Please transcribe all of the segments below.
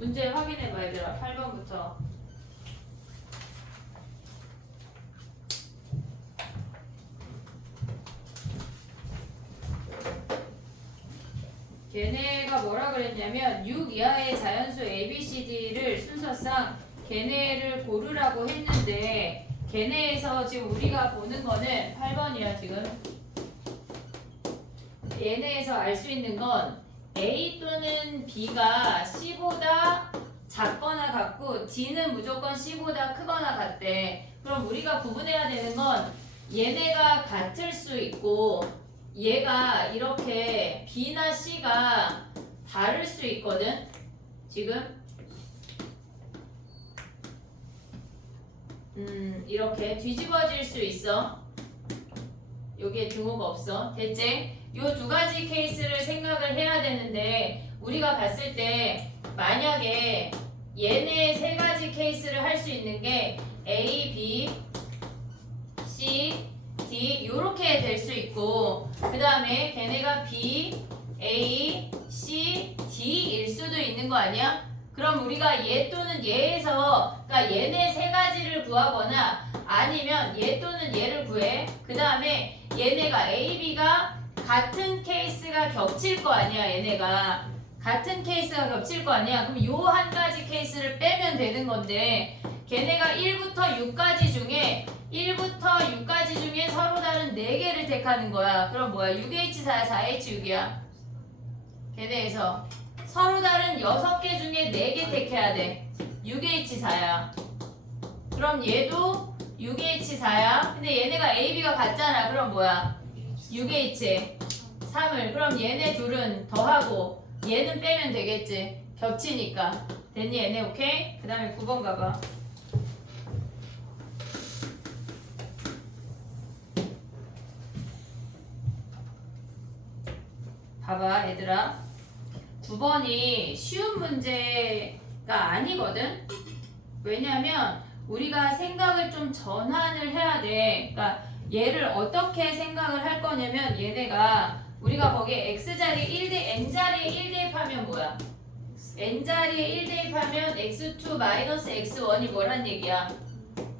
문제 확인해봐 얘들아. 8번부터. 걔네가 뭐라 그랬냐면 6 이하의 자연수 ABCD를 순서상 걔네를 고르라고 했는데 걔네에서 지금 우리가 보는 거는 8번이야 지금. 얘네에서 알 수 있는 건 A 또는 B가 C보다 작거나 같고 D는 무조건 C보다 크거나 같대. 그럼 우리가 구분해야 되는 건 얘네가 같을 수 있고 얘가 이렇게 B나 C가 다를 수 있거든. 지금 이렇게 뒤집어질 수 있어. 여기에 등호가 없어. 됐지? 요 두 가지 케이스를 생각을 해야 되는데 우리가 봤을 때 만약에 얘네 세 가지 케이스를 할 수 있는 게 A, B, C, D 요렇게 될 수 있고 그 다음에 걔네가 B, A, C, D일 수도 있는 거 아니야? 그럼 우리가 얘 또는 얘에서 그러니까 얘네 세 가지를 구하거나 아니면 얘 또는 얘를 구해. 그 다음에 얘네가 A, B가 같은 케이스가 겹칠 거 아니야. 얘네가 같은 케이스가 겹칠 거 아니야. 그럼 요 한 가지 케이스를 빼면 되는 건데 걔네가 1부터 6까지 중에 1부터 6까지 중에 서로 다른 4개를 택하는 거야. 그럼 뭐야? 6H4야 4H6이야. 걔네에서 서로 다른 6개 중에 4개 택해야 돼. 6H4야. 그럼 얘도 6H4야. 근데 얘네가 A, B가 같잖아. 그럼 뭐야? 6H 3을 그럼 얘네 둘은 더하고 얘는 빼면 되겠지. 겹치니까. 됐니 얘네 오케이? 그 다음에 9번 가봐. 봐봐 얘들아. 9번이 쉬운 문제가 아니거든. 왜냐면 우리가 생각을 좀 전환을 해야 돼. 그러니까 얘를 어떻게 생각을 할 거냐면 얘네가 우리가 거기에 x자리에 1대 n자리에 1 대입하면 뭐야? n자리에 1 대입하면 x2 마이너스 x1이 뭐란 얘기야?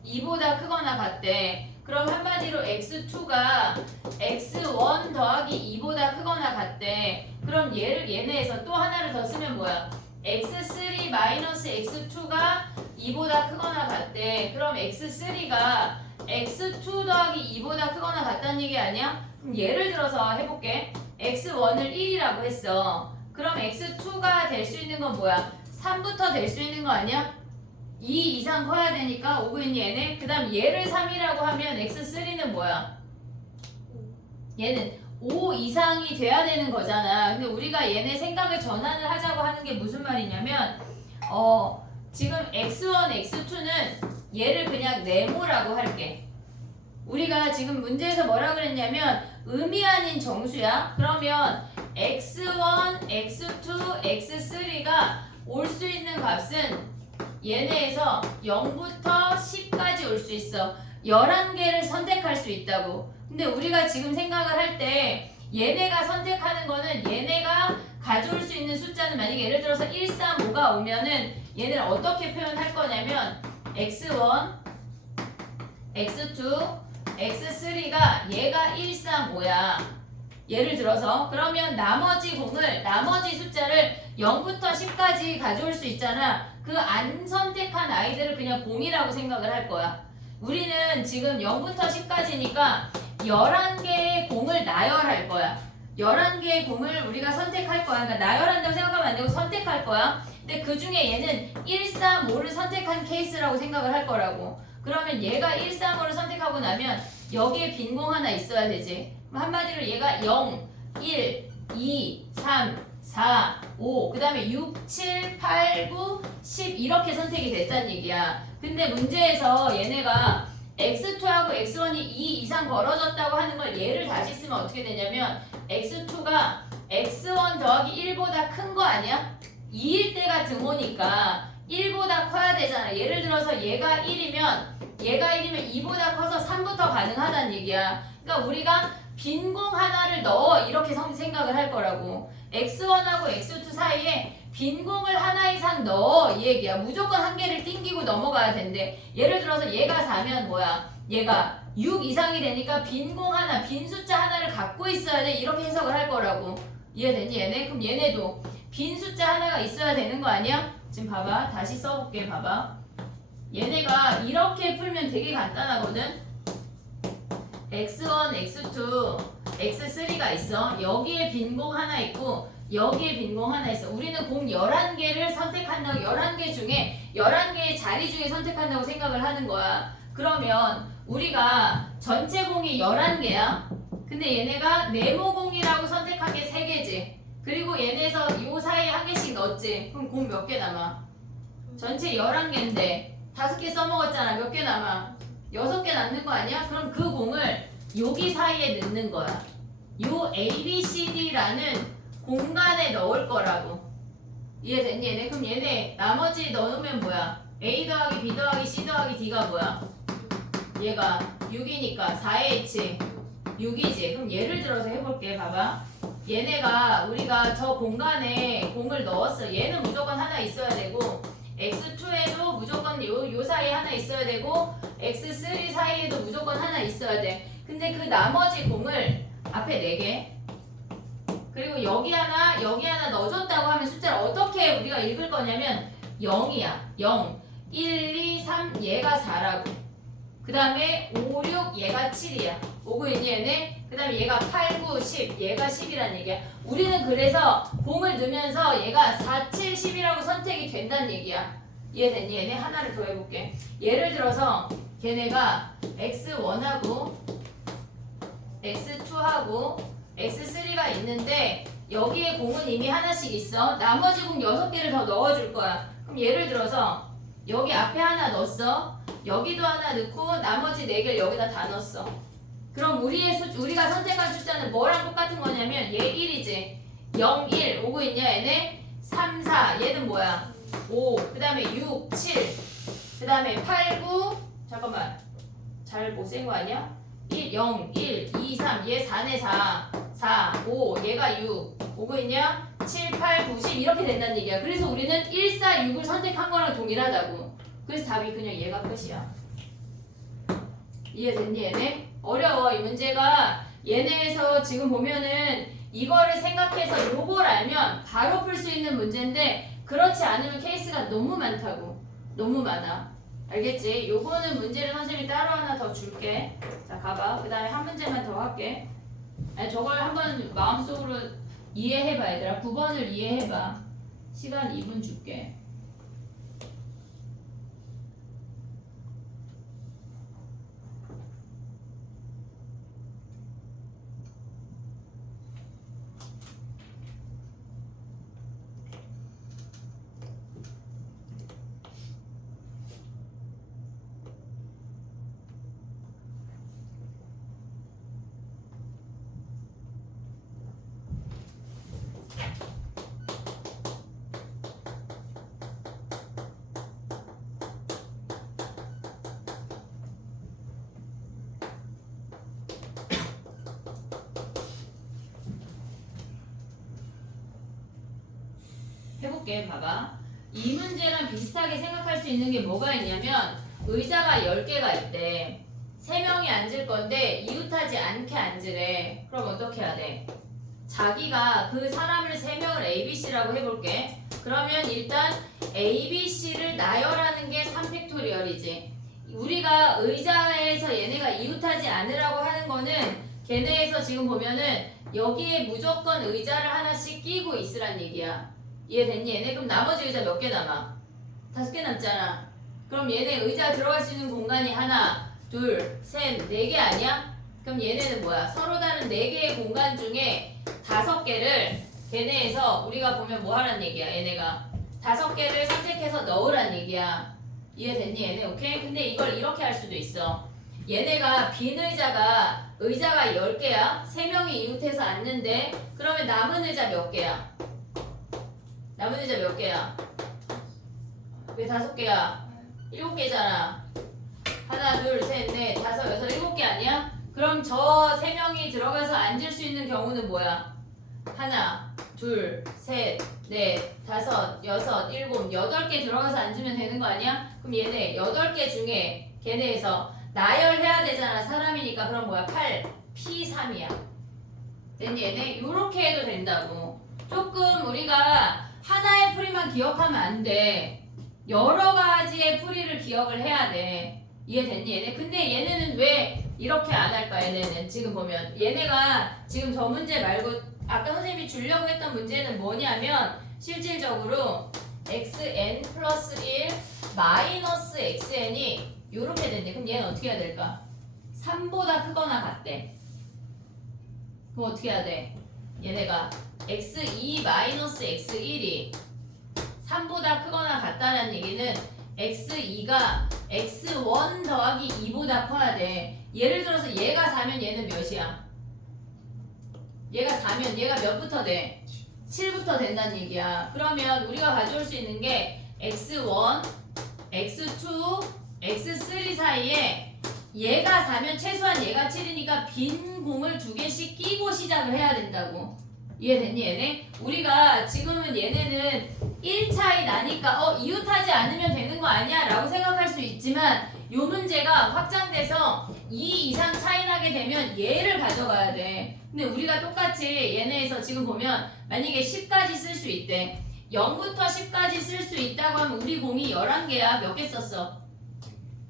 2보다 크거나 같대. 그럼 한마디로 x2가 x1 더하기 2보다 크거나 같대. 그럼 얘네에서 또 하나를 더 쓰면 뭐야? x3 마이너스 x2가 2보다 크거나 같대. 그럼 x3가 x2 더하기 2보다 크거나 같다는 얘기 아니야? 그럼 예를 들어서 해볼게. x1을 1이라고 했어. 그럼 x2가 될 수 있는 건 뭐야? 3부터 될 수 있는 거 아니야? 2 이상 커야 되니까 오고 있니 얘네? 그 다음 얘를 3이라고 하면 x3는 뭐야? 얘는 5 이상이 돼야 되는 거잖아. 근데 우리가 얘네 생각을 전환을 하자고 하는 게 무슨 말이냐면 지금 x1, x2는 얘를 그냥 네모라고 할게. 우리가 지금 문제에서 뭐라 그랬냐면 의미 아닌 정수야. 그러면 x1, x2, x3가 올 수 있는 값은 얘네에서 0부터 10까지 올 수 있어. 11개를 선택할 수 있다고. 근데 우리가 지금 생각을 할 때 얘네가 선택하는 거는 얘네가 가져올 수 있는 숫자는 만약에 예를 들어서 1, 3, 5가 오면은 얘네를 어떻게 표현할 거냐면 x1, x2, x3가 얘가 1, 3, 5야. 예를 들어서 그러면 나머지 숫자를 0부터 10까지 가져올 수 있잖아. 그 안 선택한 아이들을 그냥 공이라고 생각을 할 거야. 우리는 지금 0부터 10까지니까 11개의 공을 나열할 거야. 11개의 공을 우리가 선택할 거야. 그러니까 나열한다고 생각하면 안 되고 선택할 거야. 근데 그 중에 얘는 1, 3, 5를 선택한 케이스라고 생각을 할 거라고. 그러면 얘가 1, 3, 5를 선택하고 나면 여기에 빈 공 하나 있어야 되지. 한마디로 얘가 0, 1, 2, 3, 4, 5, 그 다음에 6, 7, 8, 9, 10 이렇게 선택이 됐다는 얘기야. 근데 문제에서 얘네가 x2하고 x1이 2 이상 벌어졌다고 하는 걸 얘를 다시 쓰면 어떻게 되냐면 x2가 x1 더하기 1보다 큰 거 아니야? 2일 때가 등호니까 1보다 커야 되잖아. 예를 들어서 얘가 1이면 2보다 커서 3부터 가능하다는 얘기야. 그러니까 우리가 빈 공 하나를 넣어 이렇게 생각을 할 거라고. x1하고 x2 사이에 빈 공을 하나 이상 넣어 이 얘기야. 무조건 한 개를 띵기고 넘어가야 된대. 예를 들어서 얘가 4면 뭐야? 얘가 6 이상이 되니까 빈 공 하나, 빈 숫자 하나를 갖고 있어야 돼. 이렇게 해석을 할 거라고. 이해됐니 얘네? 그럼 얘네도 빈 숫자 하나가 있어야 되는 거 아니야? 지금 봐봐. 다시 써볼게. 봐봐. 얘네가 이렇게 풀면 되게 간단하거든. x1, x2, x3가 있어. 여기에 빈 공 하나 있고 여기에 빈 공 하나 있어. 우리는 공 11개를 선택한다고 11개 중에 11개의 자리 중에 선택한다고 생각을 하는 거야. 그러면 우리가 전체 공이 11개야. 근데 얘네가 네모공이라고 선택한 게 3개지. 그리고 얘네에서 요 사이에 한 개씩 넣었지. 그럼 공 몇 개 남아? 전체 11개인데 5개 써먹었잖아. 몇 개 남아? 6개 남는 거 아니야? 그럼 그 공을 여기 사이에 넣는 거야. 요 A, B, C, D라는 공간에 넣을 거라고. 이해됐니 얘네? 그럼 얘네 나머지 넣으면 뭐야? A 더하기 B 더하기 C 더하기 D가 뭐야? 얘가 6이니까 4H 6이지. 그럼 예를 들어서 해볼게. 봐봐. 얘네가 우리가 저 공간에 공을 넣었어. 얘는 무조건 하나 있어야 되고 x2에도 무조건 요 사이에 하나 있어야 되고 x3 사이에도 무조건 하나 있어야 돼. 근데 그 나머지 공을 앞에 4개 그리고 여기 하나 넣어줬다고 하면 숫자를 어떻게 우리가 읽을 거냐면 0이야. 0, 1, 2, 3 얘가 4라고. 그 다음에 5, 6 얘가 7이야. 오고 있니 얘네? 그 다음에 얘가 8, 9, 10 얘가 10이란 얘기야. 우리는 그래서 공을 넣으면서 얘가 4, 7, 10이라고 선택이 된다는 얘기야. 이해됐니 얘네? 하나를 더 해볼게. 예를 들어서 걔네가 x1하고 x2하고 x3가 있는데 여기에 공은 이미 하나씩 있어. 나머지 공 6개를 더 넣어줄 거야. 그럼 예를 들어서 여기 앞에 하나 넣었어. 여기도 하나 넣고 나머지 4개를 여기다 다 넣었어. 그럼 우리가 선택한 숫자는 뭐랑 똑같은 거냐면 얘 1이지. 0, 1 오고 있냐 얘네? 3, 4 얘는 뭐야? 5 그 다음에 6, 7 그 다음에 8, 9 잠깐만 잘 못 센 거 아니야? 1, 0, 1, 2, 3 얘 4네 4 4, 5 얘가 6 오고 있냐? 7, 8, 9, 10 이렇게 된다는 얘기야. 그래서 우리는 1, 4, 6을 선택한 거랑 동일하다고. 그래서 답이 그냥 얘가 끝이야. 이해됐니 얘네? 어려워. 이 문제가 얘네에서 지금 보면은 이거를 생각해서 요걸 알면 바로 풀 수 있는 문제인데 그렇지 않으면 케이스가 너무 많다고. 너무 많아. 알겠지? 요거는 문제를 선생님이 따로 하나 더 줄게. 자 가봐. 그 다음에 한 문제만 더 할게. 아니 저걸 한번 마음속으로 이해해봐 얘들아. 9번을 이해해봐. 시간 2분 줄게. 해볼게. 봐봐. 이 문제랑 비슷하게 생각할 수 있는 게 뭐가 있냐면 의자가 10개가 있대. 3명이 앉을 건데 이웃하지 않게 앉으래. 그럼 어떻게 해야 돼? 자기가 그 사람을 3명을 ABC라고 해볼게. 그러면 일단 ABC를 나열하는 게 3팩토리얼이지. 우리가 의자에서 얘네가 이웃하지 않으라고 하는 거는 걔네에서 지금 보면은 여기에 무조건 의자를 하나씩 끼고 있으란 얘기야. 이해됐니 얘네? 그럼 나머지 의자 몇 개 남아? 5개 남잖아. 그럼 얘네 의자 들어갈 수 있는 공간이 하나, 둘, 셋, 4개 아니야? 그럼 얘네는 뭐야? 서로 다른 4개의 공간 중에 5개를 걔네에서 우리가 보면 뭐 하란 얘기야? 얘네가 5개를 선택해서 넣으란 얘기야. 이해됐니 얘네? 오케이? 근데 이걸 이렇게 할 수도 있어. 얘네가 빈 의자가 10개야. 3명이 이웃해서 앉는데 그러면 남은 의자 몇 개야? 남은 의자 몇 개야? 왜 5개야? 7개잖아. 하나, 둘, 셋, 넷, 다섯, 여섯, 7개 아니야? 그럼 저 세 명이 들어가서 앉을 수 있는 경우는 뭐야? 하나, 둘, 셋, 넷, 다섯, 여섯, 일곱, 8개 들어가서 앉으면 되는 거 아니야? 그럼 얘네 8개 중에 걔네에서 나열해야 되잖아. 사람이니까. 그럼 뭐야? 8, P3이야. 됐니? 얘네 요렇게 해도 된다고. 조금 우리가 하나의 풀이만 기억하면 안 돼. 여러 가지의 풀이를 기억을 해야 돼. 이해됐니? 얘네? 근데 얘네는 왜 이렇게 안 할까? 얘네는 지금 보면 얘네가 지금 저 문제 말고 아까 선생님이 주려고 했던 문제는 뭐냐면 실질적으로 xn 플러스 1 마이너스 xn이 요렇게 된대. 그럼 얘는 어떻게 해야 될까? 3보다 크거나 같대. 그럼 어떻게 해야 돼? 얘네가 x2 마이너스 x1이 3보다 크거나 같다는 얘기는 x2가 x1 더하기 2보다 커야 돼. 예를 들어서 얘가 4면 얘는 몇이야? 얘가 4면 얘가 몇부터 돼? 7부터 된다는 얘기야. 그러면 우리가 가져올 수 있는 게 x1, x2, x3 사이에 얘가 4면 최소한 얘가 7이니까 빈 공을 2개씩 끼고 시작을 해야 된다고. 이해됐니 얘네? 우리가 지금은 얘네는 1차이 나니까 이웃하지 않으면 되는 거 아니야? 라고 생각할 수 있지만 요 문제가 확장돼서 2 이상 차이 나게 되면 얘를 가져가야 돼. 근데 우리가 똑같이 얘네에서 지금 보면 만약에 10까지 쓸 수 있대. 0부터 10까지 쓸 수 있다고 하면 우리 공이 11개야. 몇 개 썼어?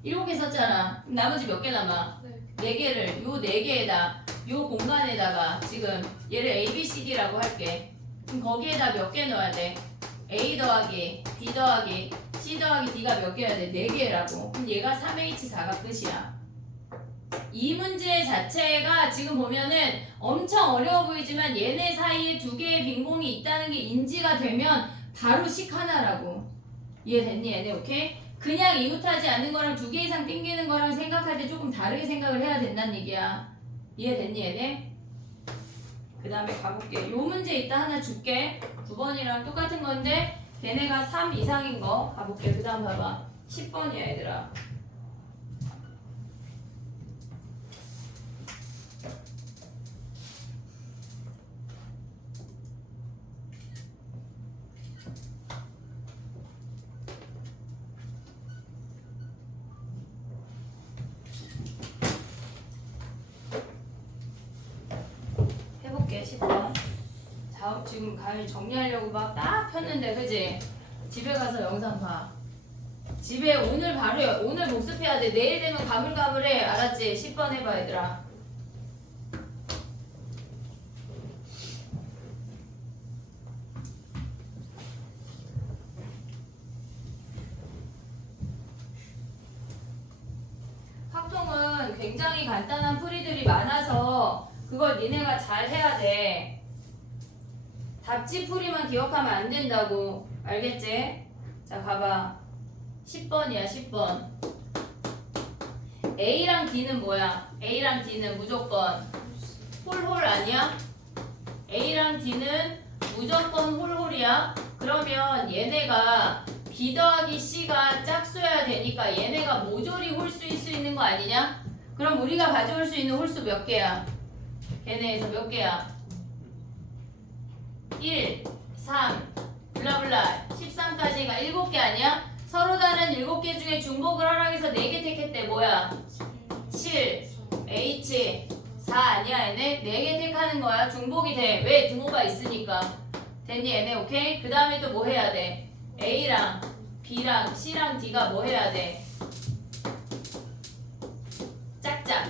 7개 썼잖아. 그럼 나머지 몇 개 남아? 4개를 요 4개에다 요 공간에다가 지금 얘를 A, B, C, D라고 할게. 그럼 거기에다 몇 개 넣어야 돼? A 더하기 B 더하기 C 더하기 D가 몇 개여야 돼? 4개라고. 그럼 얘가 3H4가 끝이야. 이 문제 자체가 지금 보면은 엄청 어려워 보이지만 얘네 사이에 2개의 빈공이 있다는 게 인지가 되면 바로 식 하나라고. 이해됐니 얘네? 오케이? 그냥 이웃하지 않는 거랑 2개 이상 땡기는 거랑 생각할 때 조금 다르게 생각을 해야 된다는 얘기야. 이해됐니 얘네? 그 다음에 가볼게. 요 문제 이따 하나 줄게. 9번이랑 똑같은 건데 걔네가 3 이상인 거 가볼게. 그 다음 봐봐. 10번이야 얘들아. 해볼게. 10번. 지금 가위 정리하려고 막 딱 폈는데 그지? 집에 가서 영상 봐. 집에 오늘 바로 오늘 복습해야 돼. 내일 되면 가물가물해. 알았지? 10번 해봐 얘들아. 확통은 굉장히 간단한 풀이들이 많아서 그걸 니네가 잘 해야 돼. 답지 풀이만 기억하면 안 된다고. 알겠지? 자 봐봐. 10번이야 10번. A랑 D는 뭐야? A랑 D는 무조건 홀홀 아니야? A랑 D는 무조건 홀홀이야. 그러면 얘네가 B 더하기 C가 짝수여야 되니까 얘네가 모조리 홀수일 수 있는 거 아니냐? 그럼 우리가 가져올 수 있는 홀수 몇 개야? 걔네에서 몇 개야? 1, 3, 블라블라 13까지가 7개 아니야? 서로 다른 7개 중에 중복을 하라고 해서 4개 택했대. 뭐야? 7, H, 4 아니야 얘네? 4개 택하는 거야. 중복이 돼. 왜? 등호가 있으니까. 됐니 얘네? 오케이? 그 다음에 또 뭐 해야 돼? A랑 B랑 C랑 D가 뭐 해야 돼? 짝짝.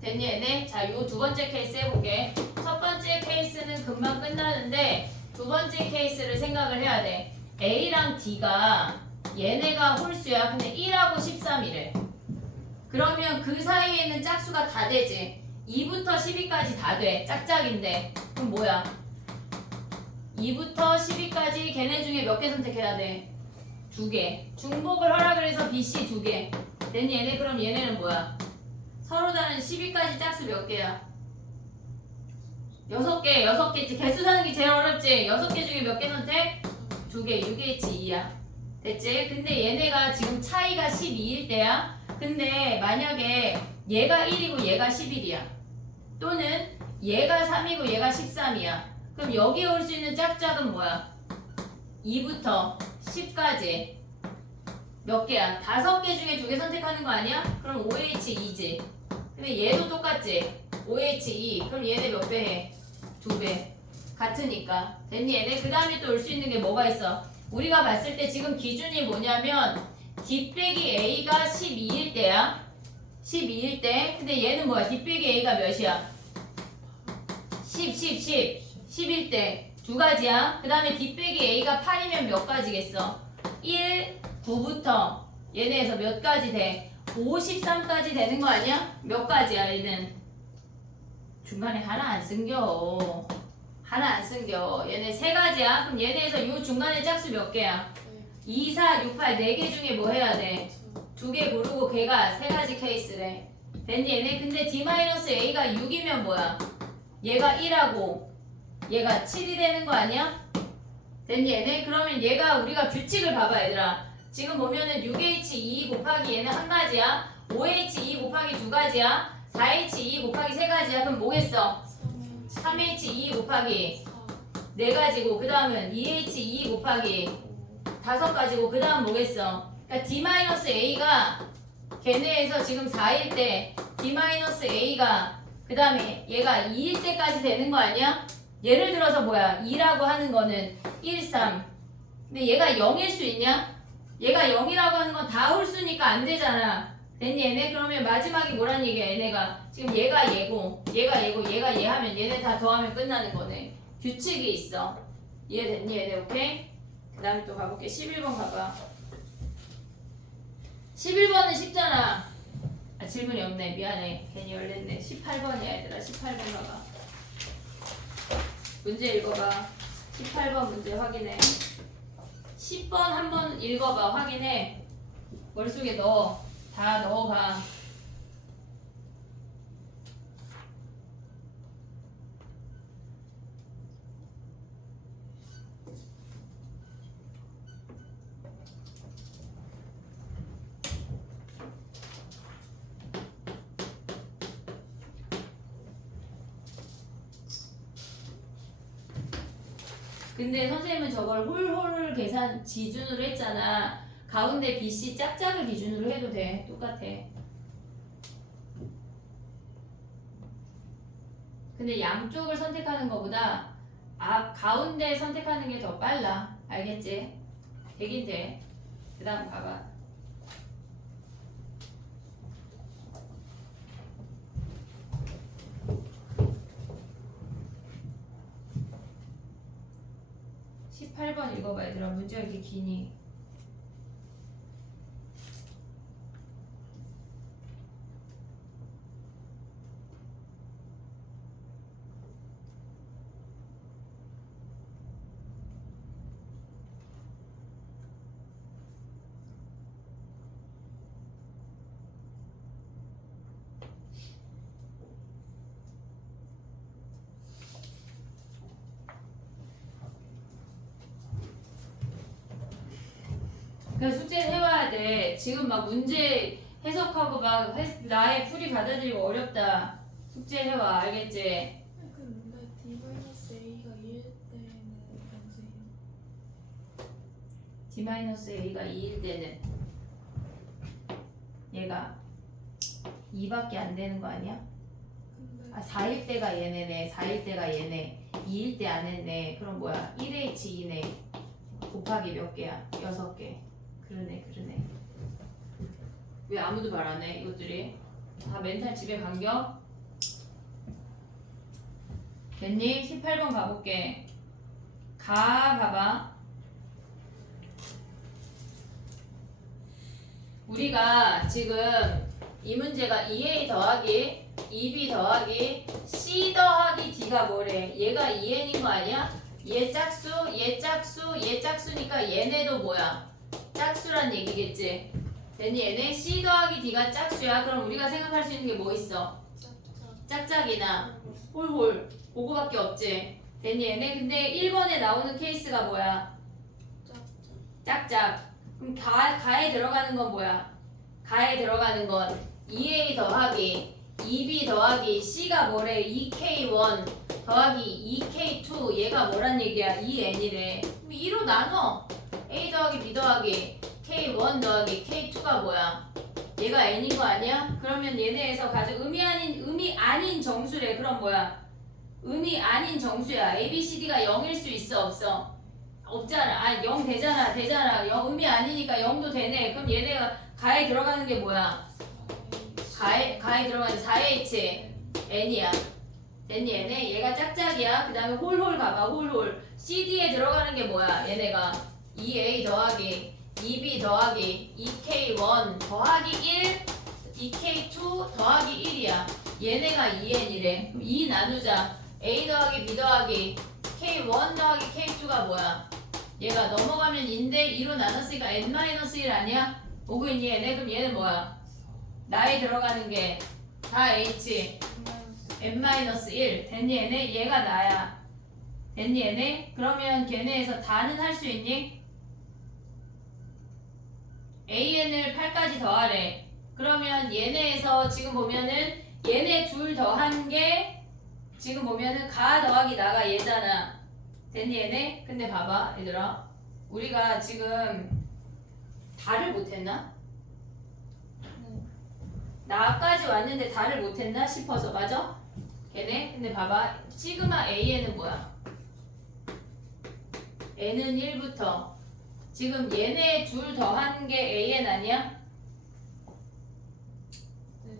됐니 얘네? 자, 요 두 번째 케이스 해볼게. 첫 번째 케이스는 금방 끝나는데 두 번째 케이스를 생각을 해야 돼. A랑 D가 얘네가 홀수야. 근데 1하고 13이래. 그러면 그 사이에는 짝수가 다 되지. 2부터 12까지 다 돼. 짝짝인데. 그럼 뭐야? 2부터 12까지 걔네 중에 몇 개 선택해야 돼? 2개. 중복을 하라 그래서 BC 2개. 됐니 얘네? 그럼 얘네는 뭐야? 서로 다른 12까지 짝수 몇 개야? 6개, 6개지. 개수 사는 게 제일 어렵지. 6개 중에 몇 개 선택? 2개, 6H2야. 됐지? 근데 얘네가 지금 차이가 12일 때야. 근데 만약에 얘가 1이고 얘가 11이야. 또는 얘가 3이고 얘가 13이야. 그럼 여기 올 수 있는 짝짝은 뭐야? 2부터 10까지 몇 개야? 5개 중에 2개 선택하는 거 아니야? 그럼 OH2지. 근데 얘도 똑같지? OH2. 그럼 얘네 몇 배 해? 2배. 같으니까. 됐니 얘네? 그 다음에 또 올 수 있는 게 뭐가 있어? 우리가 봤을 때 지금 기준이 뭐냐면 D 빼기 A가 12일 때야. 12일 때. 근데 얘는 뭐야? D 빼기 A가 몇이야? 10일 때. 두 가지야. 그 다음에 D 빼기 A가 8이면 몇 가지겠어? 1, 9부터 얘네에서 몇 가지 돼? 53까지 되는 거 아니야? 몇 가지야 얘는? 중간에 하나 안 쓴겨. 하나 안 쓴겨. 얘네 세 가지야. 그럼 얘네에서 요 중간에 짝수 몇 개야? 2, 4, 6, 8, 4개 중에 뭐 해야 돼? 2개 고르고 걔가 세 가지 케이스래. 됐니 얘네? 근데 D-A가 6이면 뭐야? 얘가 1하고 얘가 7이 되는 거 아니야? 됐니 얘네? 그러면 얘가 우리가 규칙을 봐봐 얘들아. 지금 보면은 6H2 곱하기 얘는 한 가지야. 5H2 곱하기 두 가지야. 4H2 곱하기 세 가지야. 그럼 뭐겠어? 3H2 곱하기 네 가지고 그 다음은 2H2 곱하기 5가지고 그 다음 뭐겠어? 그러니까 D-A가 걔네에서 지금 4일 때 D-A가 그 다음에 얘가 2일 때까지 되는 거 아니야? 예를 들어서 뭐야? 2라고 하는 거는 1, 3 근데 얘가 0일 수 있냐? 얘가 0이라고 하는 건 다 홀수니까 안 되잖아. 됐니 얘네? 그러면 마지막에 뭐란 얘기야 얘네가? 지금 얘가 얘고 얘가 얘고 얘가 얘 하면 얘네 다 더하면 끝나는 거네. 규칙이 있어. 이해됐니 얘네? 오케이? 그 다음에 또 가볼게. 11번 가봐. 11번은 쉽잖아. 아 질문이 없네. 미안해. 괜히 열렸네. 18번이야 얘들아. 18번 가봐. 문제 읽어봐. 18번 문제 확인해. 10번 한번 읽어봐. 확인해. 머릿속에 넣어. 다 넣어봐. 근데 선생님은 저걸 홀홀 계산 기준으로 했잖아. 가운데 BC 짝짝을 기준으로 해도 돼. 똑같아. 근데 양쪽을 선택하는 것보다 가운데 선택하는 게 더 빨라. 알겠지? 되긴 돼. 그 다음 봐봐. (18번) 읽어봐 얘들아. 문제가 이렇게 기니? 그래서 숙제를 해와야 돼. 지금 막 문제 해석하고 막 나의 풀이 받아들이고 어렵다. 숙제 해와. 알겠지? 근데 D-A가 1일 때는 언제예요? D-A가 2일 때는 얘가 2밖에 안 되는 거 아니야? 근데 아 4일 때가 얘네네. 4일 때가 얘네. 2일 때 안 했네. 그럼 뭐야? 1H2네. 곱하기 몇 개야? 6개. 그러네. 왜 아무도 말 안 해? 이것들이 다 멘탈 집에 감겨? 됐니? 18번 가볼게. 봐봐. 우리가 지금 이 문제가 2a 더하기 2b 더하기 c 더하기 d가 뭐래? 얘가 2n인 거 아니야? 얘 짝수, 얘 짝수, 얘 짝수니까 얘네도 뭐야? 짝수란 얘기겠지? 됐니? 얘네 c 더하기 d가 짝수야. 그럼 우리가 생각할 수 있는 게 뭐 있어? 짝짝이나 홀홀 그거밖에 없지. 됐니? 얘네 근데 1번에 나오는 케이스가 뭐야? 짝짝. 그럼 가에 들어가는 건 뭐야? 가에 들어가는 건 2a 더하기 2b 더하기 c가 뭐래? 2k1 더하기 2k2 얘가 뭐란 얘기야? 2n이래. 그럼 2로 나눠. a 더하기 b 더하기 k1 더하기 k2가 뭐야? 얘가 n인 거 아니야? 그러면 얘네에서 가져 의미 아닌 정수래. 그럼 뭐야? 의미 아닌 정수야. a, b, c, d가 0일 수 있어 없어? 없잖아. 아, 0 되잖아. 0 의미 아니니까 0도 되네. 그럼 얘네가 가에 들어가는 게 뭐야? 가에 들어가는 4h n이야. 됐니 얘네? 얘가 짝짝이야. 그 다음에 홀홀 가봐. 홀홀. cd에 들어가는 게 뭐야? 얘네가 2a 더하기 2b 더하기 2k1 더하기 1 2k2 더하기 1이야. 얘네가 2n이래. 그럼 2 나누자. a 더하기 b 더하기 k1 더하기 k2가 뭐야? 얘가 넘어가면 인데 2로 나눴으니까 n-1 아니야? 오고 있니 얘네? 그럼 얘는 뭐야? 나에 들어가는 게 4h n-1 됐니 얘네? 얘가 나야. 됐니 얘네? 그러면 걔네에서 다는 할 수 있니? an을 8까지 더하래. 그러면 얘네에서 지금 보면은 얘네 둘 더한 게 지금 보면은 가 더하기 나가 얘잖아. 됐니 얘네? 근데 봐봐 얘들아, 우리가 지금 다를 못했나? 나까지 왔는데 다를 못했나 싶어서. 맞아? 걔네? 근데 봐봐 시그마 AN은 뭐야? N은 1부터 지금 얘네 둘 더한 게 AN 아니야? 네.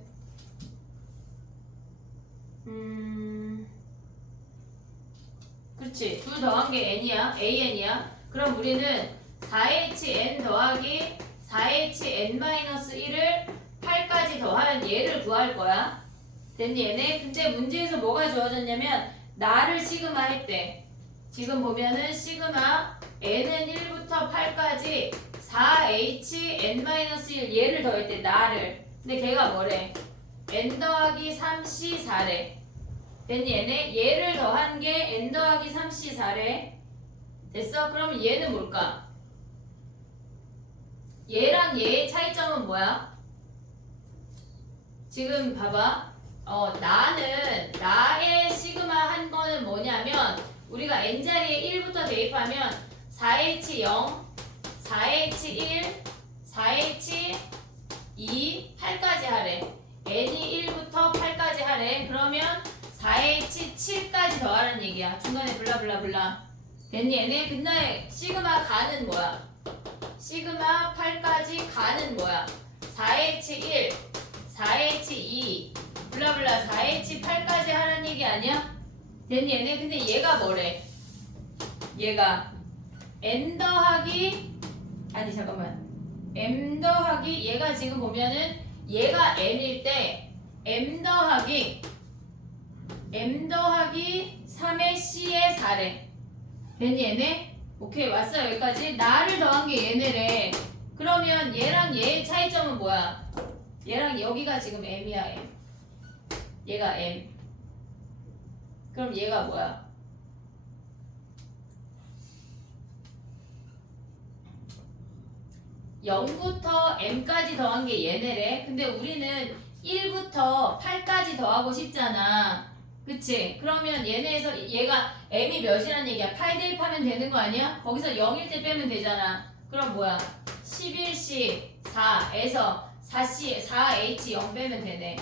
그렇지. 둘 더한 게 N이야. AN이야. 그럼 우리는 4HN 더하기 4HN-1을 8까지 더한 얘를 구할 거야. 됐니 얘네? 근데 문제에서 뭐가 주어졌냐면 나를 시그마 했대. 지금 보면은 시그마 n은 1부터 8까지 4hn-1 얘를 더했대. 나를. 근데 걔가 뭐래? n 더하기 3c 4래. 됐니 얘네? 얘를 더한 게 n 더하기 3c 4래. 됐어? 그럼 얘는 뭘까? 얘랑 얘의 차이점은 뭐야? 지금 봐봐. 나의 시그마 한 거는 뭐냐면 우리가 n자리에 1부터 대입하면 4h0, 4h1, 4h2, 8까지 하래. n이 1부터 8까지 하래. 그러면 4h7까지 더하라는 얘기야. 중간에 블라블라블라. 됐니 얘네? 근데 시그마 가는 뭐야? 시그마 8까지 가는 뭐야? 4h1, 4h2 블라블라 4h8까지 하라는 얘기 아니야? 됐니 얘네? 근데 얘가 뭐래? 얘가 n 더하기 아니 잠깐만 m 더하기 얘가 지금 보면은 얘가 n일 때 m 더하기 3의 c의 4래. 됐니 얘네? 오케이 왔어 여기까지. 나를 더한 게 얘네래. 그러면 얘랑 얘의 차이점은 뭐야? 얘랑 여기가 지금 m이야 m. 얘가 m. 그럼 얘가 뭐야? (0부터) m까지 더한 게 얘네래. 근데 우리는 1부터 8까지 더하고 싶잖아. 그치? 그러면 얘네에서 얘가 m이 몇이란 얘기야? 8 대입하면 되는 거 아니야? 거기서 0일 때 빼면 되잖아. 그럼 뭐야? 11C 4에서 4H 0 빼면 되네.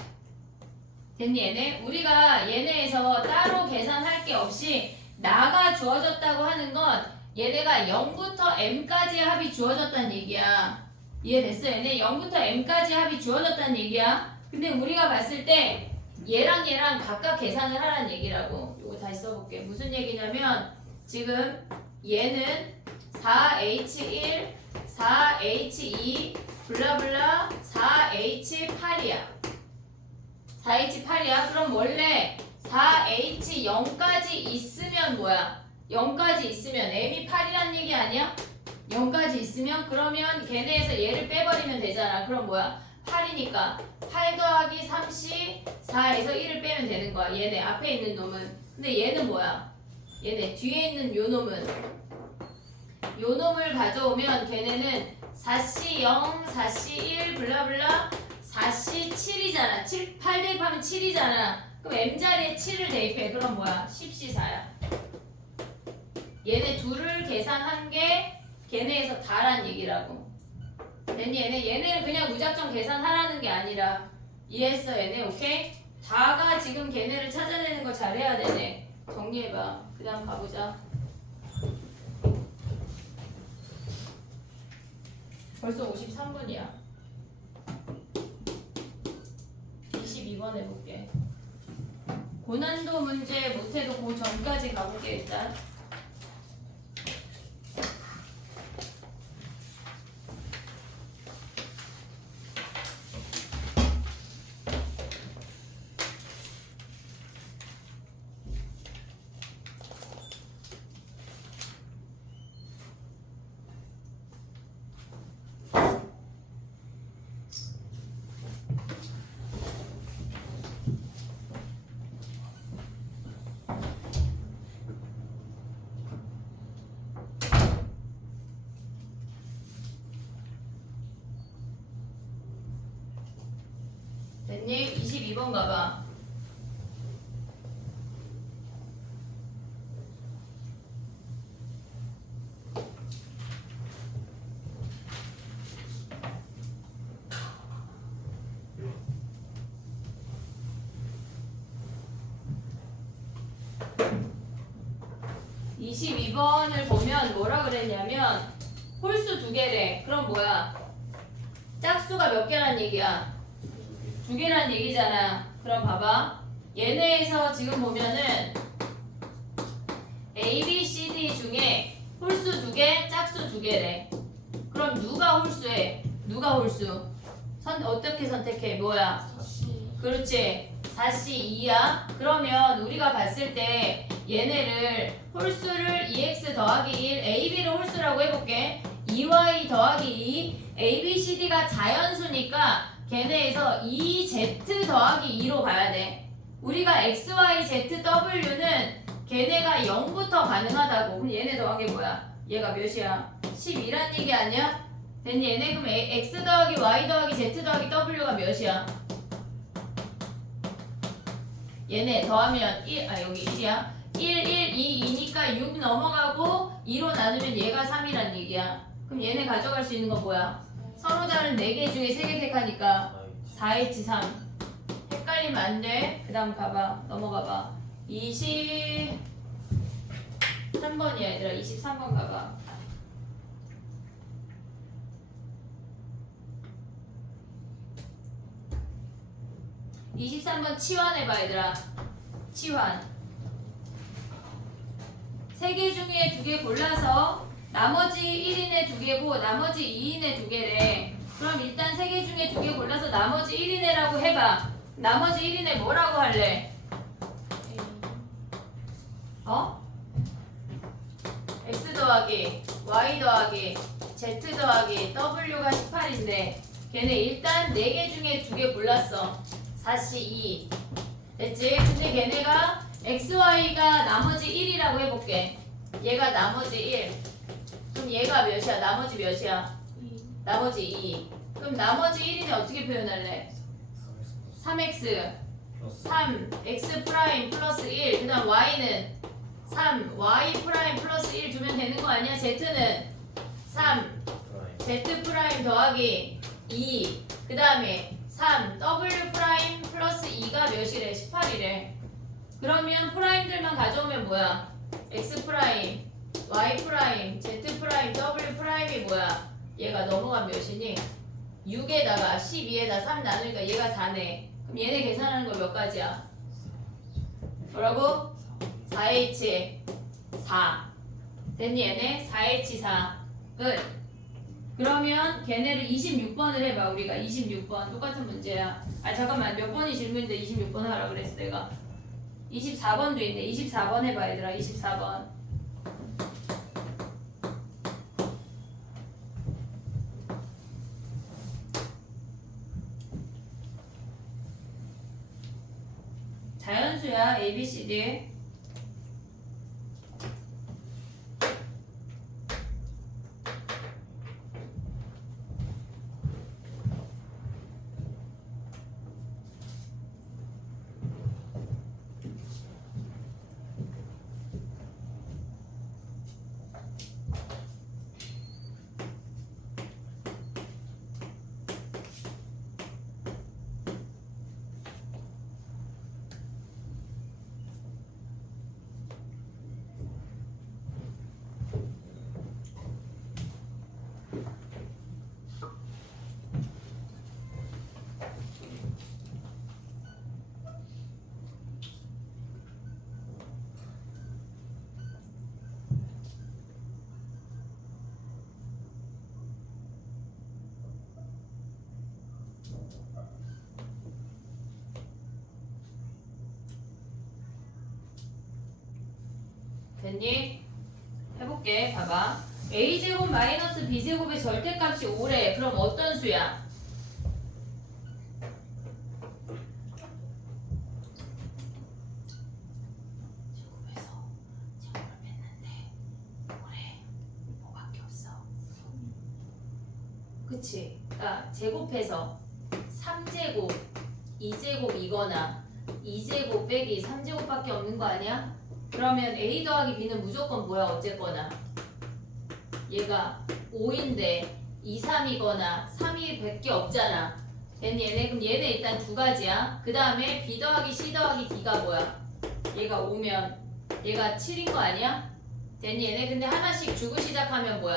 됐니 얘네? 우리가 얘네에서 따로 계산할 게 없이 나가 주어졌다고 하는 건 얘네가 0부터 m까지의 합이 주어졌다는 얘기야. 이해됐어 얘네? 0부터 m까지 합이 주어졌다는 얘기야. 근데 우리가 봤을 때 얘랑 얘랑 각각 계산을 하라는 얘기라고. 이거 다시 써볼게. 무슨 얘기냐면 지금 얘는 4H1, 4H2, 블라블라 4H8이야. 4H8이야. 그럼 원래 4H0까지 있으면 뭐야? 0까지 있으면 m이 8이란 얘기 아니야? 0까지 있으면 그러면 걔네에서 얘를 빼버리면 되잖아. 그럼 뭐야? 8이니까 8 더하기 3C 4에서 1을 빼면 되는 거야. 얘네 앞에 있는 놈은. 근데 얘는 뭐야? 얘네 뒤에 있는 요 놈은 요 놈을 가져오면 걔네는 4C 0, 4C 1, 블라블라 4C 7이잖아. 7, 8 대입하면 7이잖아. 그럼 M자리에 7을 대입해. 그럼 뭐야? 10C 4야. 얘네 둘을 계산한 게 걔네에서 다란 얘기라고. 됐니? 얘네는 그냥 무작정 계산하라는 게 아니라 이해했어 얘네? 오케이? 다가 지금 걔네를 찾아내는 걸 잘해야 되네. 정리해봐. 그 다음 가보자. 벌써 53분이야. 22번 해볼게. 고난도 문제 못해도 그 전까지 가볼게 일단. 됐니? 22번 가봐. (22번을) 보면 뭐라 그랬냐면 홀수 두 개래. 그럼 뭐야? 짝수가 몇 개란 얘기야? 두 개란 얘기잖아. 그럼 봐봐. 얘네에서 지금 보면은 A, B, C, D 중에 홀수 두 개, 짝수 두 개래. 그럼 누가 홀수해? 누가 홀수? 어떻게 선택해? 뭐야? 4C. 그렇지. 4C 2야. 그러면 우리가 봤을 때 얘네를 홀수를 2x 더하기 1, A, B를 홀수라고 해볼게. 2y 더하기 2, A, B, C, D가 자연수니까 걔네에서 2z 더하기 2로 가야 돼. 우리가 x, y, z, w는 걔네가 0부터 가능하다고. 그럼 얘네 더하기 뭐야? 얘가 몇이야? 12란 얘기 아니야? 됐니? 얘네 그럼 x 더하기 y 더하기 z 더하기 w가 몇이야? 얘네 더하면 1, 여기 1이야. 1, 1, 2, 2니까 6 넘어가고 2로 나누면 얘가 3이란 얘기야. 그럼 얘네 가져갈 수 있는 건 뭐야? 서로 다른 4개 중에 3개 택하니까 4H3. 헷갈리면 안 돼. 그 다음 가봐. 넘어가봐. 23번이야 얘들아. 23번 가봐. 23번 치환해봐 얘들아. 치환. 3개 중에 2개 골라서 나머지 1인에 2개고 나머지 2인에 2개래. 그럼 일단 3개 중에 2개 골라서 나머지 1인에라고 해봐. 나머지 1인에 뭐라고 할래? A. 어? x 더하기 y 더하기 z 더하기 w가 18인데 걔네 일단 4개 중에 2개 골랐어. 4C 2 됐지? 근데 걔네가 xy가 나머지 1이라고 해볼게. 얘가 나머지 1. 그럼 얘가 몇이야? 나머지 몇이야? 2. 나머지 2. 그럼 나머지 1인에 어떻게 표현할래? 3x 3 x 프라임 플러스 1. 그 다음 y는 3 y 프라임 플러스 1 주면 되는 거 아니야? z는 3 z 프라임 더하기 2. 그 다음에 3 w 프라임 플러스 2가 몇이래? 18이래. 그러면 프라임들만 가져오면 뭐야? x 프라임, y 프라임, z 프라임, w 프라임이 뭐야? 얘가 넘어가면 몇이니? 6에다가 12에다 3 나누니까 얘가 4네. 그럼 얘네 계산하는 거 몇 가지야? 뭐라고? 4H 4. 됐니 얘네? 4H 4. 끝. 그러면 걔네를 26번을 해봐. 우리가 26번 똑같은 문제야. 아 잠깐만 몇 번이 질문인데 26번 하라 그랬어 내가. 24번도 있네. 24번 해봐 얘들아. 24번. 자연수야. A, B, C, D. 됐니? 해볼게. 봐봐. a제곱 마이너스 b제곱의 절대값이 5래. 그럼 어떤 수야? 제곱에서 제곱을 뺐는데 5래. 뭐밖에 없어. 그치? 그러니까 제곱해서 3제곱, 2제곱이거나 2제곱 빼기 3제곱밖에 없는 거 아니야? 그러면 a 더하기 b는 무조건 뭐야? 어쨌거나 얘가 5인데 2, 3이거나 3이 100개 없잖아. 됐니? 얘네? 그럼 얘네 일단 두 가지야. 그 다음에 b 더하기 c 더하기 d가 뭐야? 얘가 5면 얘가 7인 거 아니야? 됐니? 얘네 근데 하나씩 주고 시작하면 뭐야?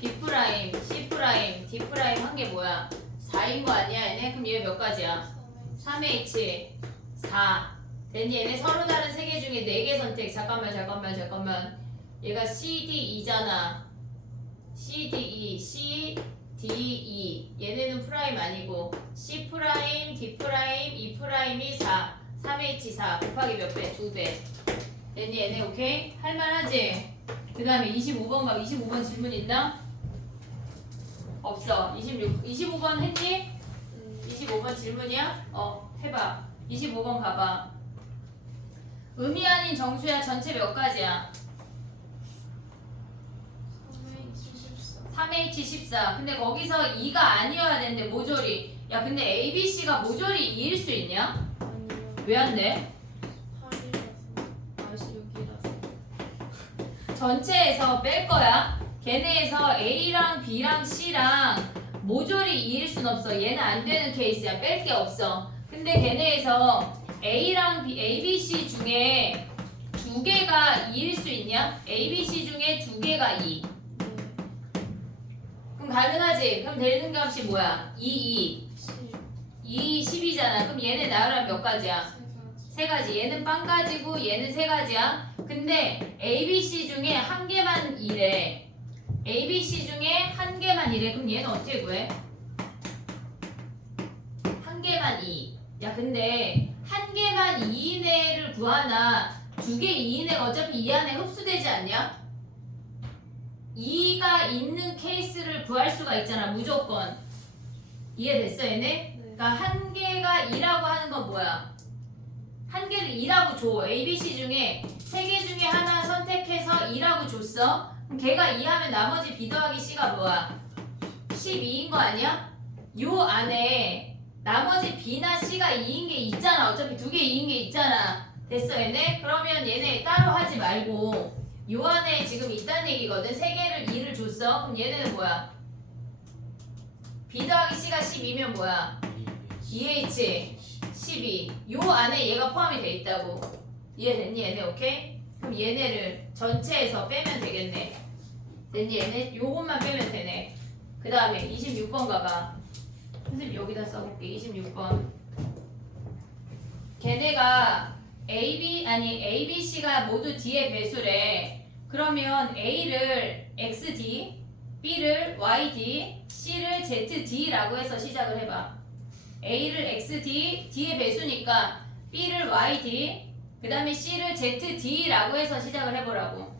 b 프라임, c 프라임, d 프라임 한 게 뭐야? 4인 거 아니야? 얘네? 그럼 얘 몇 가지야? 3H 4. 됐니? 얘네 서로 다른 세 개 중에 4개 선택. 잠깐만. 얘가 CD2잖아. CD2, C, D2. 얘네는 프라임 아니고 C 프라임, D 프라임, E 프라임이 4. 3H4 곱하기 몇 배? 2배. 됐니? 얘네 오케이? 할만하지? 그 다음에 25번 봐. 25번 질문 있나? 없어. 25번 했니? 25번 질문이야? 해봐. 25번 가봐. 음이 아닌 정수야. 전체 몇 가지야? 3H14. 근데 거기서 2가 아니어야 되는데 모조리. 야 근데 ABC가 모조리 2일 수 있냐? 아니요. 왜 안 돼? 8이라서 6이라서 전체에서 뺄 거야. 걔네에서 A랑 B랑 C랑 모조리 2일 순 없어. 얘는 안 되는 케이스야. 뺄 게 없어. 근데 걔네에서 A랑 B, ABC 중에 두 개가 2일 수 있냐? ABC 중에 두 개가 2. 그럼 가능하지? 그럼 되는 값이 뭐야? 2, 2, 10이잖아. 그럼 얘네 나열하면 몇 가지야? 세 가지. 얘는 빵 가지고 얘는 세 가지야. 근데 ABC 중에 한 개만 2래. ABC 중에 한 개만 2래. 그럼 얘는 어떻게 구해? 한 개만 2. 야 근데 한 개만 2 이내를 구하나 두 개 2 이내가 어차피 이 안에 흡수되지 않냐? 2가 있는 케이스를 구할 수가 있잖아. 무조건. 이해됐어 얘네? 그러니까 한 개가 2라고 하는 건 뭐야? 한 개를 2라고 줘. ABC 중에 세 개 중에 하나 선택해서 2라고 줬어. 그럼 걔가 2 하면 나머지 B 더하기 C가 뭐야? 12인 거 아니야? 요 안에 나머지 B나 C가 2인 게 있잖아. 어차피 두 개 2인 게 있잖아. 됐어 얘네? 그러면 얘네 따로 하지 말고 요 안에 지금 있다는 얘기거든. 세 개를 2를 줬어. 그럼 얘네는 뭐야? B 더하기 C가 12면 뭐야? 2H 12. 요 안에 얘가 포함이 돼 있다고. 이해됐니 얘네? 오케이? 그럼 얘네를 전체에서 빼면 되겠네. 됐니 얘네? 요것만 빼면 되네. 그 다음에 26번 가봐. 선생님 여기다 써볼게. 26번. 걔네가 ABC가 모두 D의 배수래. 그러면 A를 XD, B를 YD, C를 ZD라고 해서 시작을 해봐. A를 XD, D의 배수니까 B를 YD, 그 다음에 C를 ZD라고 해서 시작을 해보라고.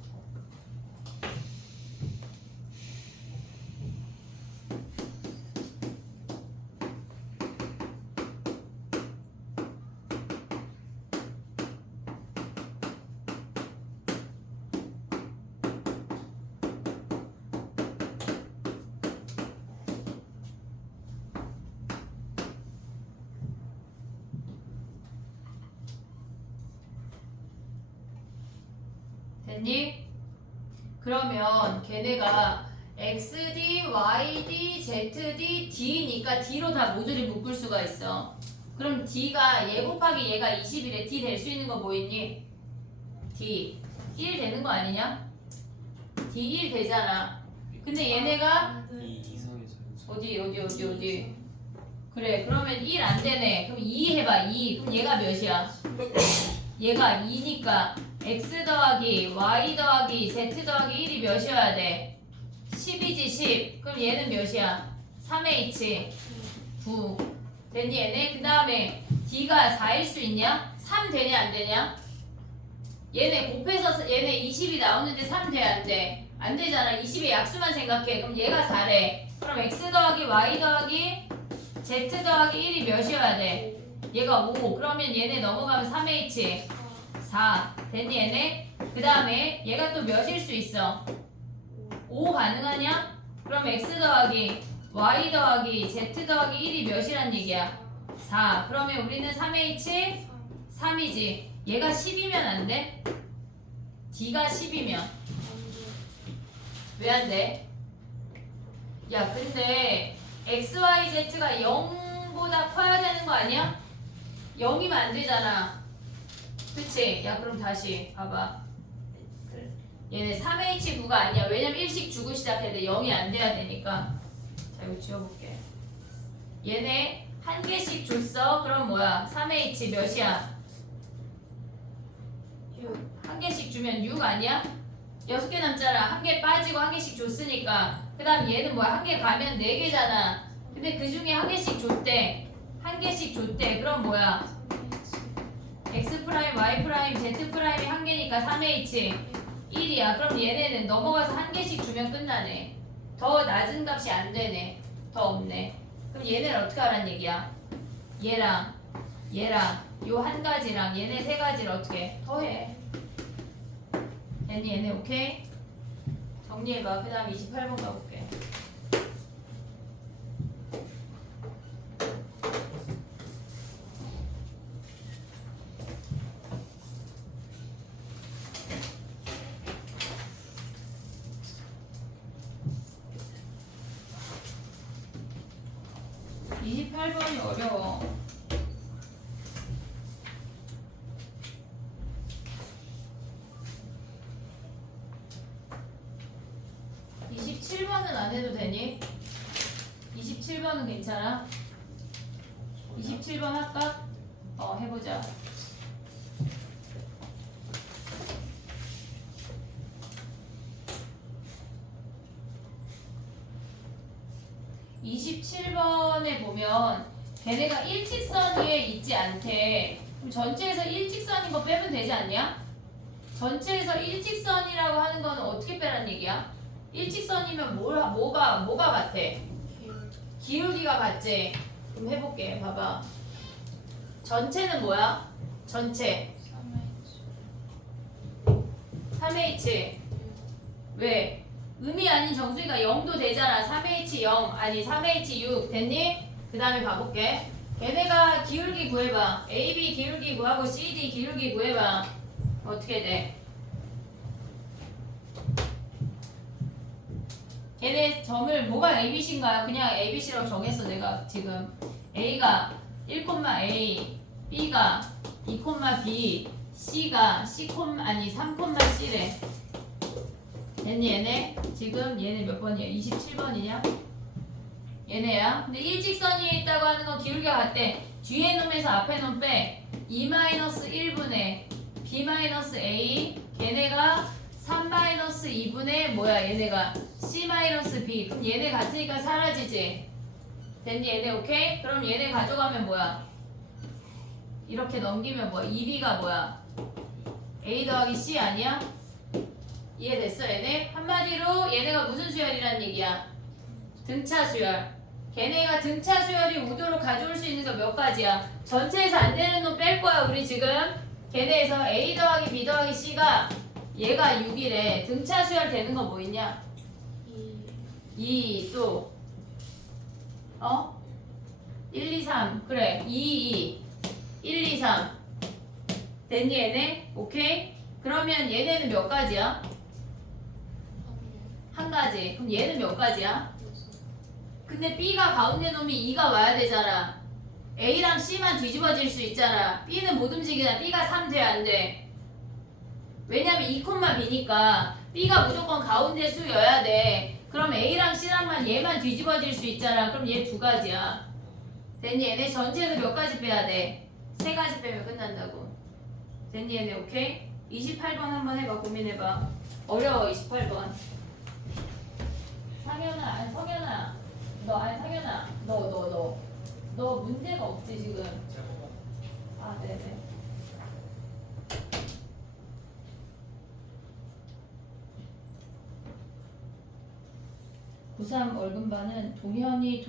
됐니? 그러면 걔네가 XD, YD, ZD, D니까 D로 다 모조리 묶을 수가 있어. 그럼 D가 얘 곱하기 얘가 20이래. D 될 수 있는 거 뭐 있니? D 1 되는 거 아니냐? D 1 되잖아. 근데 얘네가 이 이성의 자연수. 어디 그래 그러면 1 안 되네. 그럼 2 해봐. 2 그럼 얘가 몇이야? 얘가 2니까 x 더하기 y 더하기 z 더하기 1이 몇이어야 돼? 10이지 10. 그럼 얘는 몇이야? 3h 9. 됐니 얘네? 그 다음에 d가 4일 수 있냐? 3 되냐 안 되냐? 얘네 곱해서 얘네 20이 나오는데 3 돼, 안 돼? 안 되잖아. 20의 약수만 생각해. 그럼 얘가 4래. 그럼 x 더하기 y 더하기 z 더하기 1이 몇이어야 돼? 얘가 5. 그러면 얘네 넘어가면 3h 4. 됐니 얘네? 그 다음에 얘가 또 몇일 수 있어? 5 가능하냐? 그럼 x 더하기 y 더하기 z 더하기 1이 몇이란 얘기야? 4. 그러면 우리는 3h 3이지. 얘가 10이면 안 돼? d가 10이면 왜 안 돼? 야 근데 x, y, z가 0보다 커야 되는 거 아니야? 0이면 안 되잖아. 그치? 야 그럼 다시 봐봐. 얘네 3h9가 아니야. 왜냐면 1씩 주고 시작해야 돼. 0이 안 돼야 되니까. 자 이거 지워볼게. 얘네 한 개씩 줬어. 그럼 뭐야? 3h 몇이야? 한 개씩 주면 6 아니야? 6개 남잖아. 한 개 빠지고 한 개씩 줬으니까. 그 다음 얘는 뭐야? 한 개 가면 4개잖아. 근데 그 중에 한 개씩 줬대. 한 개씩 줬대. 그럼 뭐야? x 프라임, y 프라임, z 프라임이 한 개니까 3h 1이야. 그럼 얘네는 넘어가서 한 개씩 주면 끝나네. 더 낮은 값이 안 되네. 더 없네. 그럼 얘네를 어떻게 하란 얘기야? 얘랑 요 한 가지랑 얘네 세 가지를 어떻게 더해? 얘네 오케이? 정리해봐. 그 다음 28번 가볼게. (28번이) 어려워. 27번은 안 해도 되니? 27번은 괜찮아? 27번 할까? 해보자. (27번에) 보면 걔네가 일직선 위에 있지 않대. 그럼 전체에서 일직선인 거 빼면 되지 않냐? 전체에서 일직선이라고 하는 건 어떻게 빼란 얘기야? 일직선이면 뭐가 같아? 기울기가 같지? 그럼 해볼게. 봐봐. 전체는 뭐야? 전체 3h 왜? 음이 아닌 정수니까 0도 되잖아. 3h 0 아니 3h 6 됐니? 그 다음에 가볼게. 걔네가 기울기 구해봐. AB 기울기 구하고 CD 기울기 구해봐. 어떻게 돼? 걔네 점을 뭐가 ABC인가요? 그냥 ABC라고 정했어. 내가 지금 A가 1,A, B가 2,B, C가 3,C래. 됐니 얘네? 지금 얘네 몇 번이야? 27번이냐? 얘네야. 근데 일직선이 있다고 하는 건 기울기가 같대. 뒤에 놈에서 앞에 놈 빼. 2-1분의 B-A 걔네가 3-2분의 뭐야 얘네가 C-B. 그럼 얘네 같으니까 사라지지. 됐니 얘네 오케이? 그럼 얘네 가져가면 뭐야? 이렇게 넘기면 뭐야? 2B가 뭐야? A 더하기 C 아니야? 이해됐어 얘네? 한마디로 얘네가 무슨 수열이란 얘기야? 등차 수열. 걔네가 등차 수열이 우도로 가져올 수 있는 거 몇 가지야? 전체에서 안 되는 놈 뺄 거야 우리 지금. 걔네에서 A 더하기 B 더하기 C가 얘가 6이래. 등차 수열 되는 거 뭐 있냐? 2 또 1, 2, 3 그래 2, 1, 2, 3 됐니 얘네? 오케이? 그러면 얘네는 몇 가지야? 한 가지. 그럼 얘는 몇 가지야? 근데 B가 가운데 놈이 2가 와야 되잖아. A랑 C만 뒤집어질 수 있잖아. B는 못 움직이잖아. B가 3 돼 안 돼? 왜냐면 2,B니까 B가 무조건 가운데 수여야 돼. 그럼 A랑 C랑만 얘만 뒤집어질 수 있잖아. 그럼 얘 두 가지야. 됐니 얘네? 전체에서 몇 가지 빼야 돼? 세 가지 빼면 끝난다고. 됐니 얘네? 오케이? 28번 한번 해봐. 고민해봐. 어려워 28번. 상현아, 성현아, 상현아, 너 문제가 없지 지금? 아, 네네. 고3 월급반은 동현이,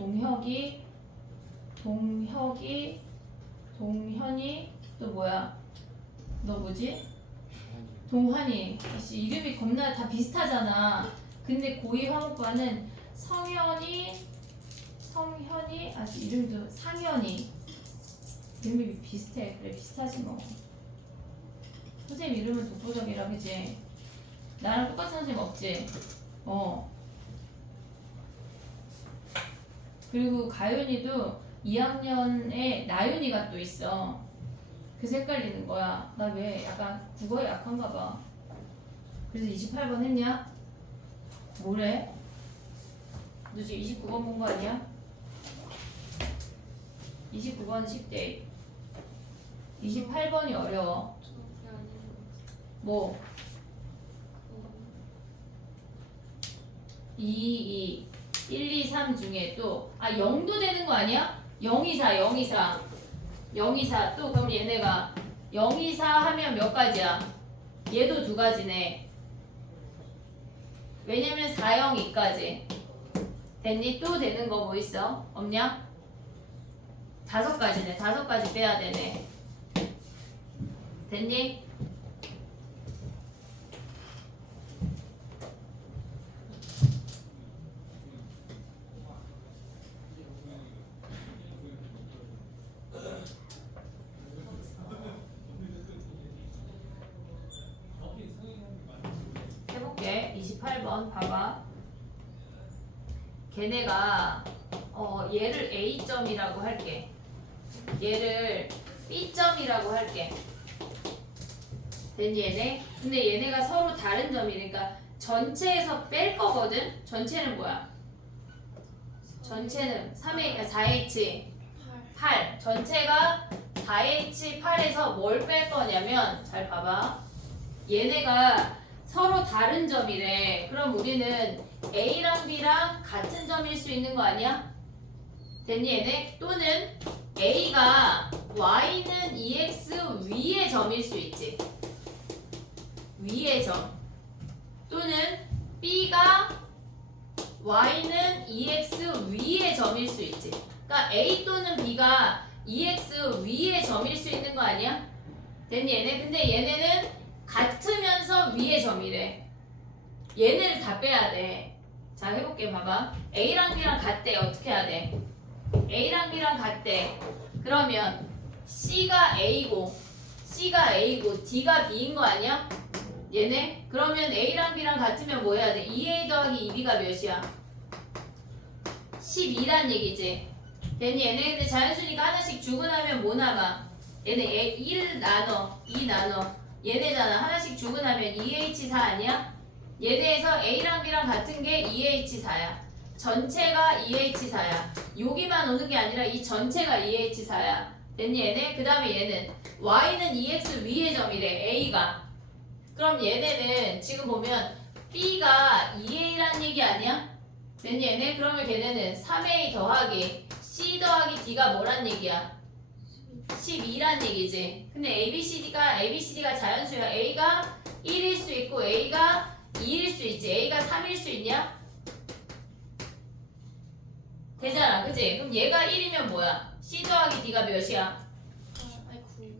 동현이 또 뭐야? 너 뭐지? 동환이. 씨, 이름이 겁나 다 비슷하잖아. 근데 고2 화목반은 성현이 아직 이름도 상현이. 이름이 비슷해. 그래 비슷하지 뭐. 선생님 이름은 독보적이라 그지? 나랑 똑같은 선생님 없지? 그리고 가윤이도 2학년에 나윤이가 또 있어. 그래서 헷갈리는 거야. 나 왜 약간 국어에 약한가 봐. 그래서 28번 했냐? 뭐래? 너 지금 29번 본 거 아니야? 29번 쉽대. 28번이 어려워. 뭐? 1, 2, 3 중에 또 0도 되는 거 아니야? 0, 2, 4 또 그럼 얘네가 0, 2, 4 하면 몇 가지야? 얘도 두 가지네. 왜냐면 4, 0, 2까지 됐니? 또 되는 거 뭐 있어? 없냐? 5가지네. 5가지 빼야 되네. 됐니? 해볼게. 28번 봐봐. 걔네가 얘를 A점이라고 할게. 얘를 B점이라고 할게. 됐니 얘네? 근데 얘네가 서로 다른 점이니까 전체에서 뺄 거거든? 전체는 뭐야? 전체는 4H 8. 전체가 4H 8에서 뭘 뺄 거냐면 잘 봐봐. 얘네가 서로 다른 점이래. 그럼 우리는 A랑 B랑 같은 점일 수 있는 거 아니야? 됐니 얘네? 또는 A가 Y는 EX 위의 점일 수 있지. 위의 점. 또는 B가 Y는 EX 위의 점일 수 있지. 그러니까 A 또는 B가 EX 위의 점일 수 있는 거 아니야? 됐니 얘네? 근데 얘네는 같으면서 위의 점이래. 얘네를 다 빼야 돼. 자 해볼게. 봐봐. A랑 B랑 같대. 어떻게 해야 돼? A랑 B랑 같대. 그러면 C가 A고 D가 B인 거 아니야? 얘네? 그러면 A랑 B랑 같으면 뭐 해야 돼? 2A 더하기 2B가 몇이야? 12란 얘기지. 됐니? 얘네 근데 자연수니까 하나씩 주고 나면 뭐 남아? 얘네 1 나눠 2 나눠 얘네잖아. 하나씩 주고 나면 2H4 아니야? 얘네에서 A랑 B랑 같은 게 2H4야. 전체가 2H4야. 여기만 오는 게 아니라 이 전체가 2H4야. 됐니 얘네? 그 다음에 얘는 Y는 EX 위의 점이래. A가. 그럼 얘네는 지금 보면 B가 2A란 얘기 아니야? 됐니 얘네? 그러면 걔네는 3A 더하기 C 더하기 D가 뭐란 얘기야? 12란 얘기지. 근데 ABCD가 자연수야. A가 1일 수 있고 A가 2일 수 있지. A가 3일 수 있냐? 되잖아. 그치? 그럼 얘가 1이면 뭐야? C 더하기 D가 몇이야?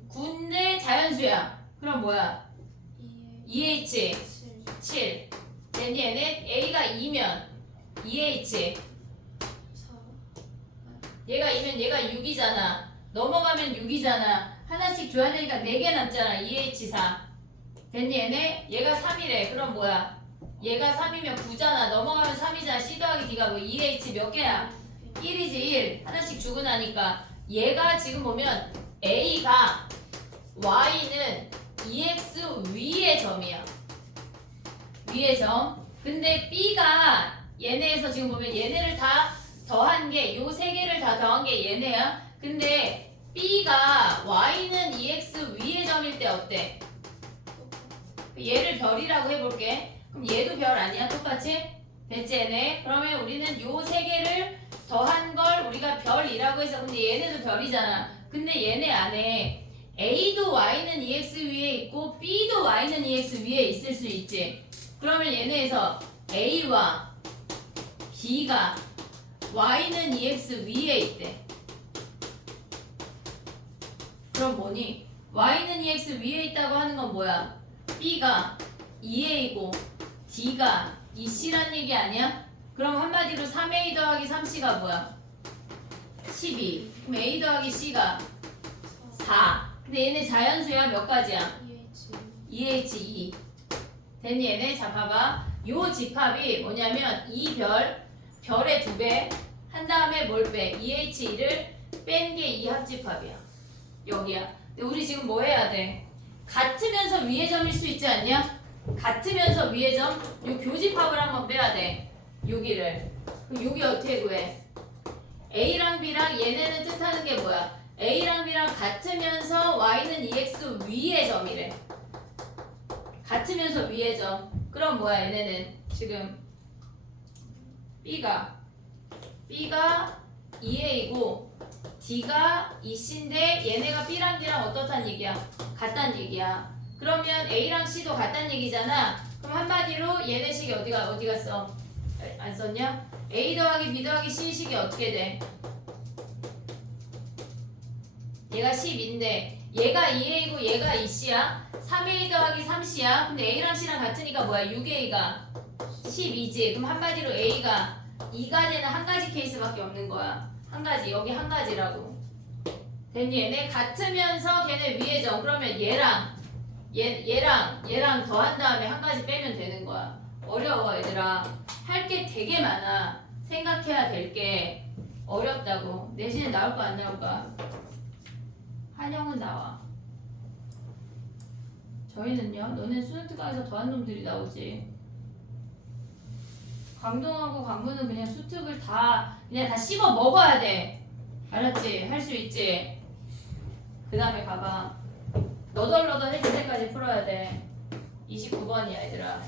9인데 자연수야. 그럼 뭐야? 2H 7. 됐니 얘네? A가 2면 2H 얘가 2면 얘가 6이잖아. 넘어가면 6이잖아. 하나씩 줘야 되니까 4개 남잖아. 2H4. 됐니 얘네? 얘가 3이래. 그럼 뭐야? 얘가 3이면 9잖아. 넘어가면 3이잖아. C 더하기 D가 뭐 2H 몇 개야? 1이지 1. 하나씩 주고 나니까 얘가 지금 보면 A가 Y는 EX 위의 점이야. 위의 점. 근데 B가 얘네에서 지금 보면 얘네를 다 더한 게 요 세 개를 다 더한 게 얘네야. 근데 B가 Y는 EX 위의 점일 때 어때? 얘를 별이라고 해볼게. 그럼 얘도 별 아니야? 똑같이? 됐지 얘네? 그러면 우리는 요 세 개를 더한 걸 우리가 별이라고 해서 근데 얘네도 별이잖아. 근데 얘네 안에 A도 Y는 EX 위에 있고 B도 Y는 EX 위에 있을 수 있지. 그러면 얘네에서 A와 B가 Y는 EX 위에 있대. 그럼 뭐니? Y는 EX 위에 있다고 하는 건 뭐야? B가 2A이고 D가 2C란 얘기 아니야? 그럼 한마디로 3A 더하기 3C가 뭐야? 12. 그럼 A 더하기 C가 4. 근데 얘네 자연수야 몇 가지야? EH2. 됐니 얘네? 자 봐봐. 요 집합이 뭐냐면 이 별의 2배 한 다음에 뭘 빼? EH2를 뺀 게 이 합집합이야. 여기야. 근데 우리 지금 뭐 해야 돼? 같으면서 위의 점일 수 있지 않냐? 같으면서 위의 점. 요 교집합을 한번 빼야 돼. 여기를. 그럼 여기 어떻게 구해? A랑 B랑 얘네는 뜻하는 게 뭐야? A랑 B랑 같으면서 Y는 EX 위의 점이래. 같으면서 위의 점. 그럼 뭐야 얘네는 지금 B가 2A이고 D가 2C인데 얘네가 B랑 D랑 어떻단 얘기야? 같단 얘기야. 그러면 A랑 C도 같단 얘기잖아. 그럼 한마디로 얘네식이 어디 갔어? 안 썼냐? A 더하기 B 더하기 C식이 어떻게 돼? 얘가 10인데 얘가 2A고 얘가 2C야. 3A 더하기 3C야. 근데 A랑 C랑 같으니까 뭐야? 6A가 12지. 그럼 한마디로 A가 2가 되는 한 가지 케이스밖에 없는 거야. 한 가지. 여기 한 가지라고. 됐니? 얘네 같으면서 걔네 위의 점. 그러면 얘랑 더한 다음에 한 가지 빼면 되는 거야. 어려워 얘들아. 할 게 되게 많아. 생각해야 될 게 어렵다고. 내신에 나올까 안 나올까? 한영은 나와. 저희는요. 너네 수능특강에서 더한 놈들이 나오지. 강동하고 강문은 그냥 수특을 그냥 다 씹어 먹어야 돼. 알았지? 할 수 있지? 그 다음에 가봐. 너덜너덜해질 때까지 풀어야 돼. 29번이야 얘들아.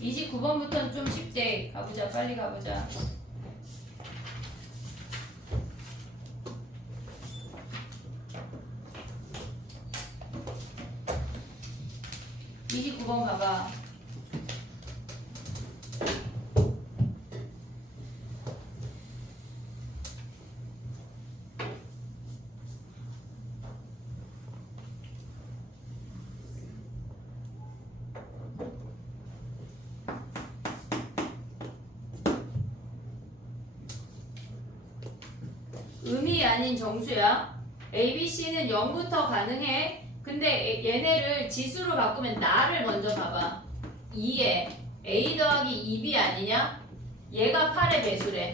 29번부터는 좀 쉽대. 가보자. 빨리 가보자. (29번) 봐봐. 음이 아닌 정수야. A, B, C는 0부터 가능해. 근데 얘네를 지수로 바꾸면 나를 먼저 봐봐. 2에 A 더하기 2B 아니냐? 얘가 8의 배수래.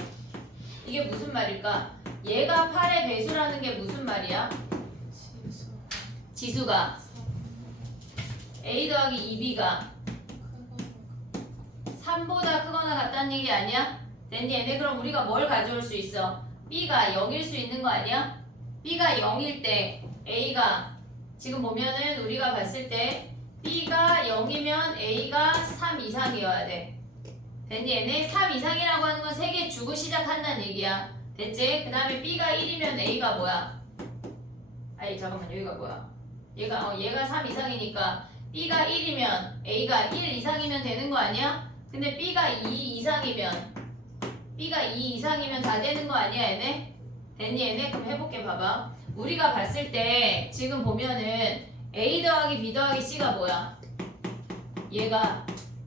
이게 무슨 말일까? 얘가 8의 배수라는 게 무슨 말이야? 지수가 A 더하기 2B가 3보다 크거나 같다는 얘기 아니야? 됐니? 얘네 그럼 우리가 뭘 가져올 수 있어? B가 0일 수 있는 거 아니야? B가 0일 때 A가 지금 보면은 우리가 봤을 때 B가 0이면 A가 3 이상이어야 돼. 됐니? 얘네 3 이상이라고 하는 건 3개 주고 시작한다는 얘기야. 됐지? 그 다음에 B가 1이면 A가 뭐야? 아니 잠깐만 여기가 뭐야? 얘가 3 이상이니까 B가 1이면 A가 1 이상이면 되는 거 아니야? 근데 B가 2 이상이면 다 되는 거 아니야 얘네? 됐니 얘네? 그럼 해볼게 봐봐. 우리가 봤을 때 지금 보면은 A 더하기 B 더하기 C가 뭐야? 얘가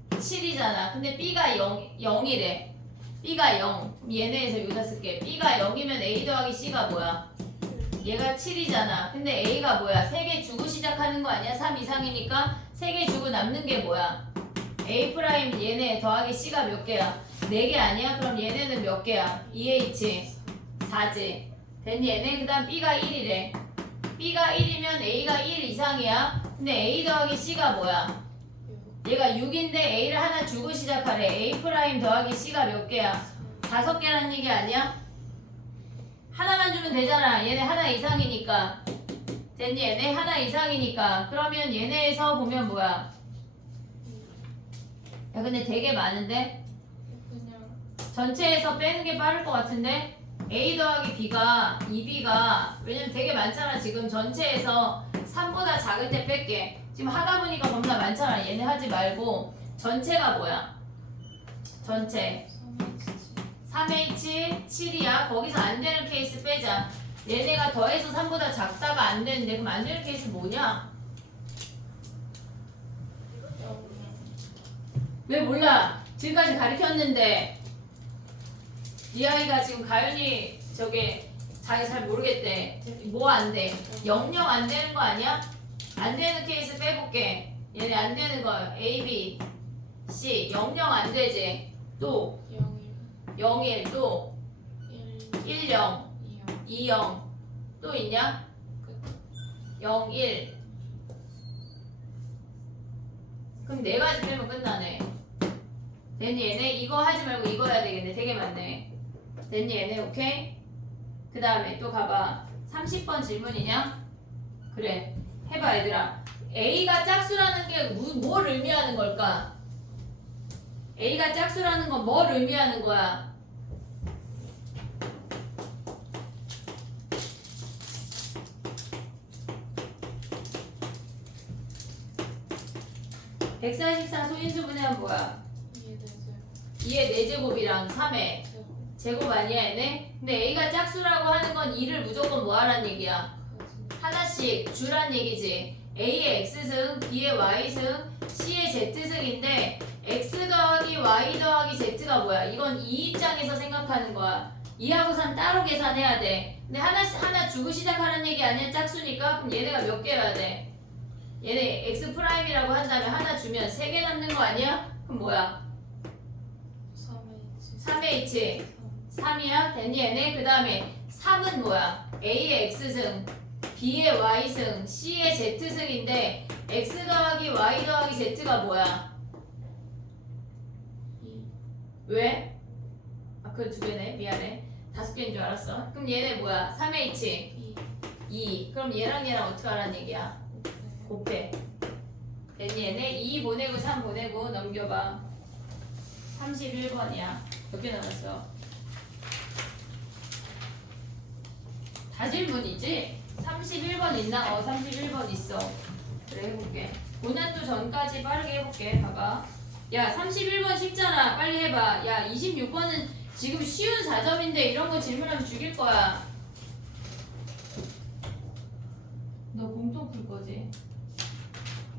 7이잖아. 근데 B가 0이래. B가 0. 얘네에서 여기다 쓸게. B가 0이면 A 더하기 C가 뭐야? 얘가 7이잖아. 근데 A가 뭐야? 3개 주고 시작하는 거 아니야? 3 이상이니까 3개 주고 남는 게 뭐야? A 프라임 얘네 더하기 C가 몇 개야? 4개 아니야? 그럼 얘네는 몇 개야? 2H 4지. 됐니 얘네? 그 다음 B가 1이래. B가 1이면 A가 1 이상이야. 근데 A 더하기 C가 뭐야? 얘가 6인데 A를 하나 주고 시작하래. A 프라임 더하기 C가 몇 개야? 5개란 얘기 아니야? 하나만 주면 되잖아. 얘네 하나 이상이니까. 됐니 얘네? 하나 이상이니까. 그러면 얘네에서 보면 뭐야? 야 근데 되게 많은데? 전체에서 빼는 게 빠를 것 같은데? A 더하기 B가 2B가 왜냐면 되게 많잖아 지금 전체에서 3보다 작을 때 뺄게. 지금 하다 보니까 겁나 많잖아. 얘네 하지 말고 전체가 뭐야? 전체 3H 7이야. 거기서 안 되는 케이스 빼자. 얘네가 더해서 3보다 작다가 안 되는데 그럼 안 되는 케이스 뭐냐? 왜 몰라? 지금까지 가르쳤는데 이 아이가 지금 가연이 저게 자기 잘 모르겠대. 뭐 안 돼? 영영 안 되는 거 아니야? 안 되는 케이스 빼볼게. 얘네 안 되는 거 A, B, C 영영 안 되지. 또 0, 1, 또 1, 0, 2, 0 또 있냐? 0, 1 그럼 네 가지 빼면 끝나네. 됐니 얘네? 이거 하지 말고 이거 해야 되겠네. 되게 많네. 됐니 얘네? 오케이? 그 다음에 또 가봐. 30번 질문이냐? 그래 해봐 얘들아. A가 짝수라는 게 뭘 의미하는 걸까? A가 짝수라는 건 뭘 의미하는 거야? (144) 소인수분해하면 뭐야? 2의 4제곱이랑 3의 제곱 아니야 얘네? 근데 A가 짝수라고 하는 건 2를 무조건 뭐 하란 얘기야? 하나씩 주란 얘기지. A의 X승, B의 Y승, C의 Z승인데 X 더하기 Y 더하기 Z가 뭐야? 이건 이 입장에서 생각하는 거야. 2하고 3 따로 계산해야 돼. 근데 하나 주고 시작하는 얘기 아니야? 짝수니까? 그럼 얘네가 몇 개여야 돼? 얘네 X 프라임이라고 한다면 하나 주면 3개 남는 거 아니야? 그럼 뭐야? 3H 3이야? 됐니 얘네? 그 다음에 3은 뭐야? A의 X승, B의 Y승, C의 Z승인데 X 더하기 Y 더하기 Z가 뭐야? 왜? 아, 그 두 개네. 미안해. 5개인 줄 알았어. 그럼 얘네 뭐야? 3H 2. 그럼 얘랑 어떻게 하라는 얘기야? 곱해. 됐니 얘네? 2 보내고 3 보내고 넘겨봐. 31번이야. 몇 개 남았어? 다 질문이지? 31번 있나? 31번 있어. 그래 해볼게. 고난도 전까지 빠르게 해볼게. 봐봐. 야 31번 쉽잖아. 빨리 해봐. 야 26번은 지금 쉬운 4점인데 이런 거 질문하면 죽일 거야. 너 공통 풀 거지?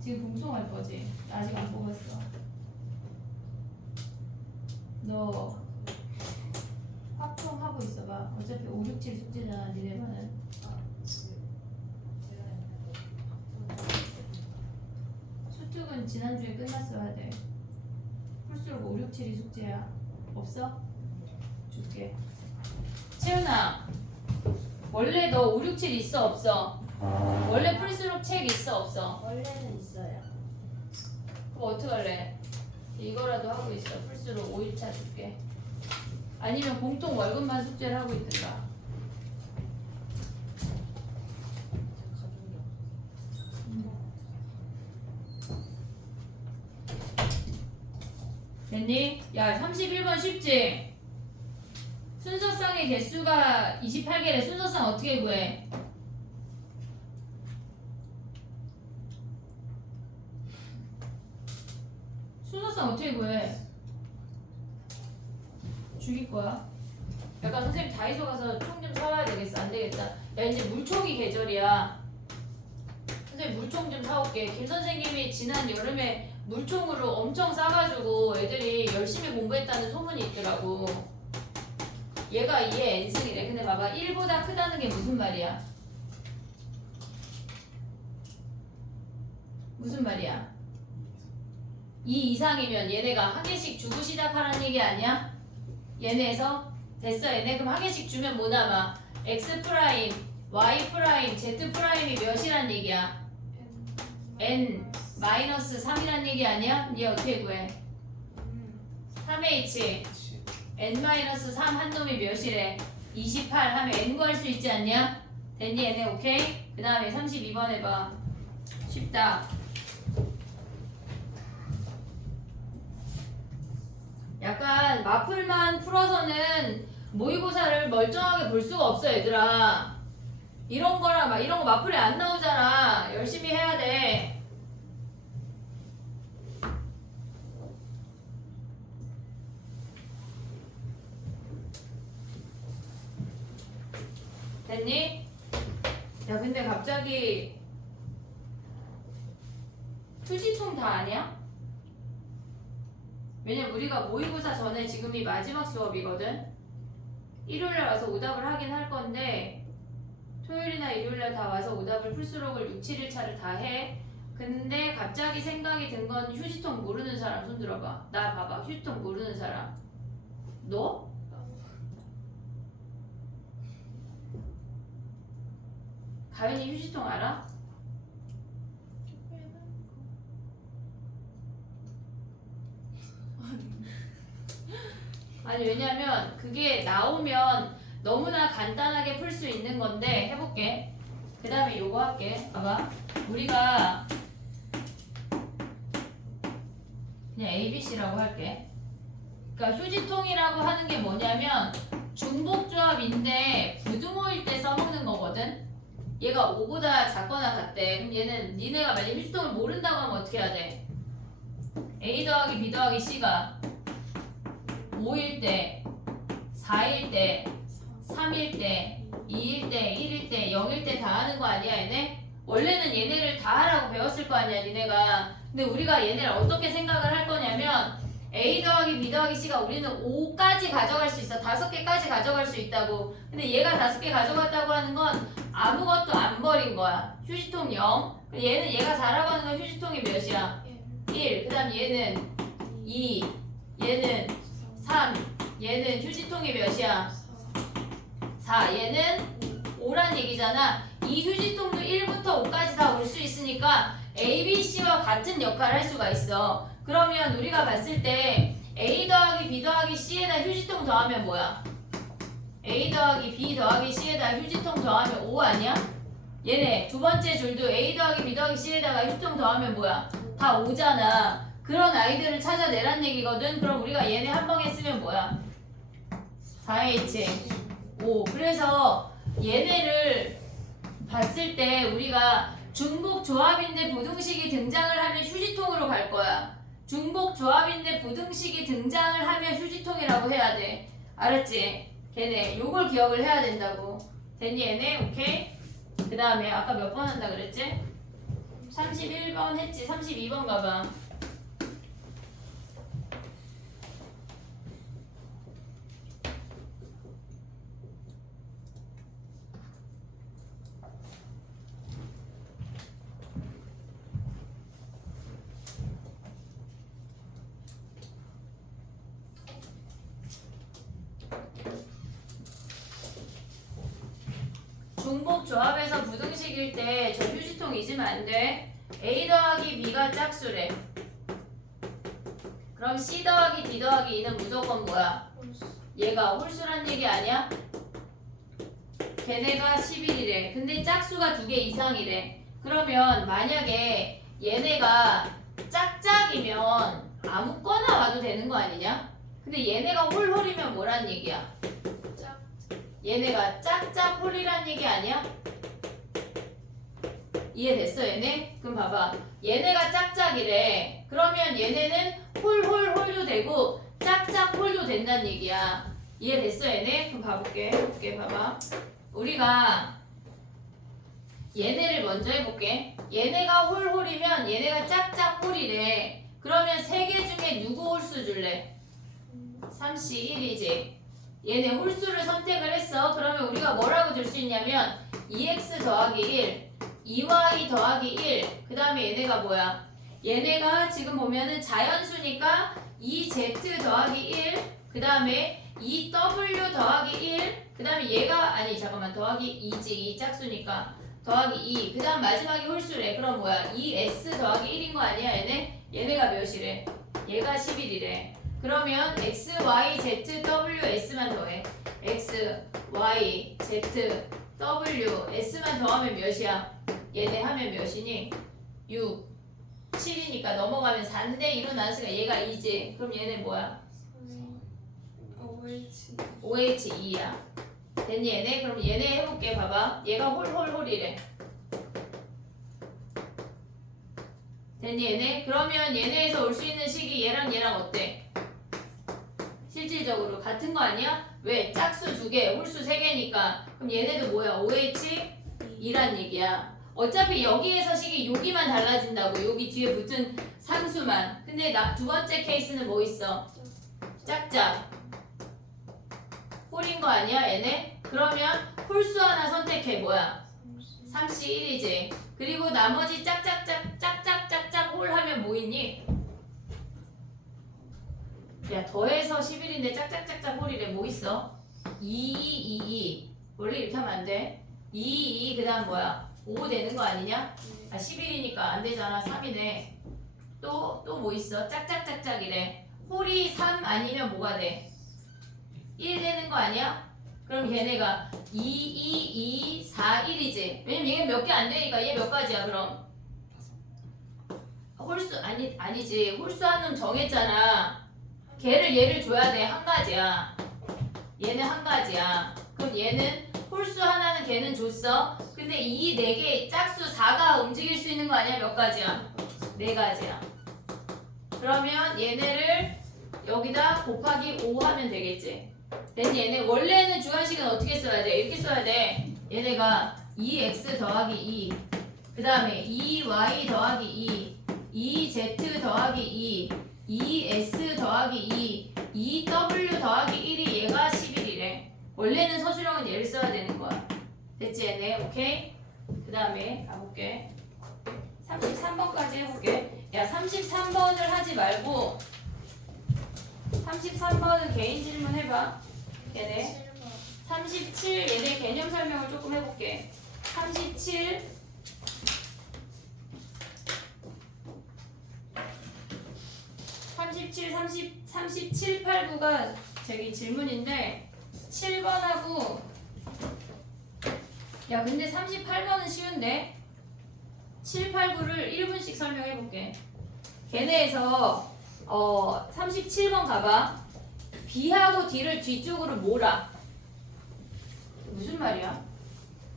지금 공통 할 거지? 아직 안 뽑았어. 너 확통 하고 있어봐. 어차피 5, 6, 7 숙제잖아. 니네 반은. 수특은 지난주에 끝났어야 돼. 풀수록 5, 6, 7이 숙제야. 없어? 줄게. 채훈아, 원래 너 5, 6, 7 있어 없어? 원래 풀수록 책 있어 없어? 원래는 있어요. 그럼 어떡할래? 이거라도 하고 있어. 풀수록 5일차 줄게. 아니면 공통 월급만 숙제를 하고 있든가. 됐니? 야 31번 쉽지? 순서쌍의 개수가 28개래. 순서쌍 어떻게 구해? 순서쌍 어떻게 구해? 죽일 거야. 약간 선생님 다이소 가서 총 좀 사와야 되겠어. 안 되겠다. 야 이제 물총이 계절이야. 선생님 물총 좀 사올게. 김 선생님이 지난 여름에 물총으로 엄청 싸가지고 애들이 열심히 공부했다는 소문이 있더라고. 얘가 2의 n승이래. 근데 봐봐 1보다 크다는 게 무슨 말이야? 무슨 말이야? 2 이상이면 얘네가 한 개씩 주고 시작하라는 얘기 아니야? 얘네에서 됐어 얘네. 그럼 한 개씩 주면 뭐 남아? x 프라임, y 프라임, z 프라임이 몇이란 얘기야? n 마이너스 3이란 얘기 아니야? 얘 어떻게 구해? 3h n 마이너스 3 한 놈이 몇이래? 28 하면 n 구할 수 있지 않냐? 됐니 얘네? 오케이? 그 다음에 32번 해봐. 쉽다. 약간 마플만 풀어서는 모의고사를 멀쩡하게 볼 수가 없어 얘들아. 이런 거 마플에 안 나오잖아. 열심히 됐니? 야 근데 갑자기 휴지통 다 아니야? 왜냐면 우리가 모의고사 전에 지금이 마지막 수업이거든. 일요일날 와서 오답을 하긴 할 건데 토요일이나 일요일날 다 와서 오답을 풀수록을 6, 7일차를 다 해. 근데 갑자기 생각이 든 건 휴지통 모르는 사람 손 들어봐. 나 봐봐. 휴지통 모르는 사람. 너? 가연이 휴지통 알아? 아니 왜냐면 그게 나오면 너무나 간단하게 풀 수 있는 건데 해볼게. 그 다음에 요거 할게. 봐봐. 우리가 그냥 ABC라고 할게. 그러니까 휴지통이라고 하는 게 뭐냐면 중복조합인데 부등호일 때 써먹는 거거든. 얘가 5보다 작거나 같대. 그럼 얘는 니네가 만약 휴지통을 모른다고 하면 어떻게 해야 돼? A 더하기 B 더하기 C가 5일 때, 4일 때, 3일 때, 2일 때, 1일 때, 0일 때 다 하는 거 아니야 얘네? 원래는 얘네를 다 하라고 배웠을 거 아니야 니네가. 근데 우리가 얘네를 어떻게 생각을 할 거냐면 A 더하기 B 더하기 C가 우리는 5까지 가져갈 수 있어. 5개까지 가져갈 수 있다고. 근데 얘가 5개 가져갔다고 하는 건 아무것도 안 버린 거야. 휴지통 0. 얘는 얘가 4라고 하는 건 휴지통이 몇이야? 1. 그 다음 얘는 2. 얘는 3. 얘는 휴지통이 몇이야? 4. 얘는 5란 얘기잖아. 이 휴지통도 1부터 5까지 다 올 수 있으니까 A, B, C와 같은 역할을 할 수가 있어. 그러면 우리가 봤을 때 A 더하기 B 더하기 C에다 휴지통 더하면 뭐야? A 더하기 B 더하기 C에다 휴지통 더하면 5 아니야? 얘네 두 번째 줄도 A 더하기 B 더하기 C에다가 휴지통 더하면 뭐야? 다 5잖아. 그런 아이들을 찾아내란 얘기거든. 그럼 우리가 얘네 한 방에 쓰면 뭐야? 4H 5. 그래서 얘네를 봤을 때 우리가 중복 조합인데 부등식이 등장을 하면 휴지통으로 갈 거야. 중복 조합인데 부등식이 등장을 하면 휴지통이라고 해야 돼. 알았지? 걔네 요걸 기억을 해야 된다고. 됐니 얘네? 오케이? 그 다음에 아까 몇 번 한다 그랬지? 31번 했지? 32번 가봐. 중복 조합에서 부등식일 때 저 휴지통 잊으면 안 돼. A 더하기 B가 짝수래. 그럼 C 더하기 D 더하기 E는 무조건 뭐야? 얘가 홀수란 얘기 아니야? 걔네가 11이래. 근데 짝수가 2개 이상이래. 그러면 만약에 얘네가 짝짝이면 아무거나 와도 되는 거 아니냐? 근데 얘네가 홀홀이면 뭐란 얘기야? 얘네가 짝짝홀이란 얘기 아니야? 이해됐어 얘네? 그럼 봐봐. 얘네가 짝짝이래. 그러면 얘네는 홀홀홀도 되고 짝짝홀도 된다는 얘기야. 이해됐어 얘네? 그럼 해볼게. 봐봐. 우리가 얘네를 먼저 해볼게. 얘네가 홀홀이면 얘네가 짝짝홀이래. 그러면 3개 중에 누구 홀수 줄래? 3C 1이지. 얘네 홀수를 선택을 했어. 그러면 우리가 뭐라고 줄 수 있냐면 2x 더하기 1, 2y 더하기 1. 그 다음에 얘네가 뭐야? 얘네가 지금 보면은 자연수니까 2z 더하기 1. 그 다음에 2w 더하기 1. 그 다음에 얘가 더하기 2지. 2 짝수니까 더하기 2. 그 다음 마지막이 홀수래. 그럼 뭐야? 2s 더하기 1인 거 아니야 얘네? 얘네가 몇이래? 얘가 11이래. 그러면 x, y, z, w, s만 더해. x, y, z, w, s만 더하면 몇이야? 얘네 하면 몇이니? 6, 7이니까 넘어가면 4인데 1로 나왔으니까 얘가 2지. 그럼 얘네 뭐야? OH2야. 됐니 얘네? 그럼 얘네 해볼게. 봐봐. 얘가 홀홀홀이래. 됐니 얘네? 그러면 얘네에서 올 수 있는 식이 얘랑 어때? 실질적으로 같은 거 아니야? 왜? 짝수 2개, 홀수 3개니까. 그럼 그럼 얘네도 뭐야? OH2란 얘기야. 어차피 여기에서 식이 여기만 달라진다고. 여기 뒤에 붙은 상수만. 근데 두 번째 케이스는 뭐 있어? 짝짝. 홀인 거 아니야 얘네? 그러면 홀수 하나 선택해. 뭐야? 3C1이지. 그리고 나머지 짝짝짝 홀하면 뭐 있니? 야 더해서 11인데 짝짝짝짝 홀이래. 뭐 있어? 2 원래 이렇게 하면 안 돼. 2 그 다음 뭐야? 5 되는 거 아니냐? 아 11이니까 안 되잖아. 3이네. 또 뭐 있어? 짝짝짝짝이래. 홀이 3 아니면 뭐가 돼? 1 되는 거 아니야? 그럼 걔네가 2, 4, 1이지. 왜냐면 얘는 몇 개 안 되니까. 얘 몇 가지야 그럼? 홀수 아니지. 홀수 한 놈 정했잖아. 얘를 줘야 돼. 한 가지야. 얘는 한 가지야. 그럼 얘는 홀수 하나는 걔는 줬어. 근데 이 네 개 짝수 4가 움직일 수 있는 거 아니야? 몇 가지야? 네 가지야. 그러면 얘네를 여기다 곱하기 5 하면 되겠지. then 얘네 원래는 주관식은 어떻게 써야 돼? 이렇게 써야 돼. 얘네가 2x 더하기 2, 그 다음에 2y 더하기 2, 2z 더하기 2, 2s 더하기 2, 2w 더하기 1이 얘가 11이래. 원래는 서술형은 얘를 써야 되는 거야. 됐지 얘네? 오케이? 그 다음에 가볼게. 33번까지 해볼게. 야 33번을 하지 말고 33번은 개인 질문 해봐. 얘네 37 얘네 개념 설명을 조금 해볼게. 37 37, 8, 9가 저기 질문인데 7번하고 야 근데 38번은 쉬운데 7, 8, 9를 1분씩 설명해볼게. 걔네에서 37번 가봐. B하고 D를 뒤쪽으로 몰아. 무슨 말이야?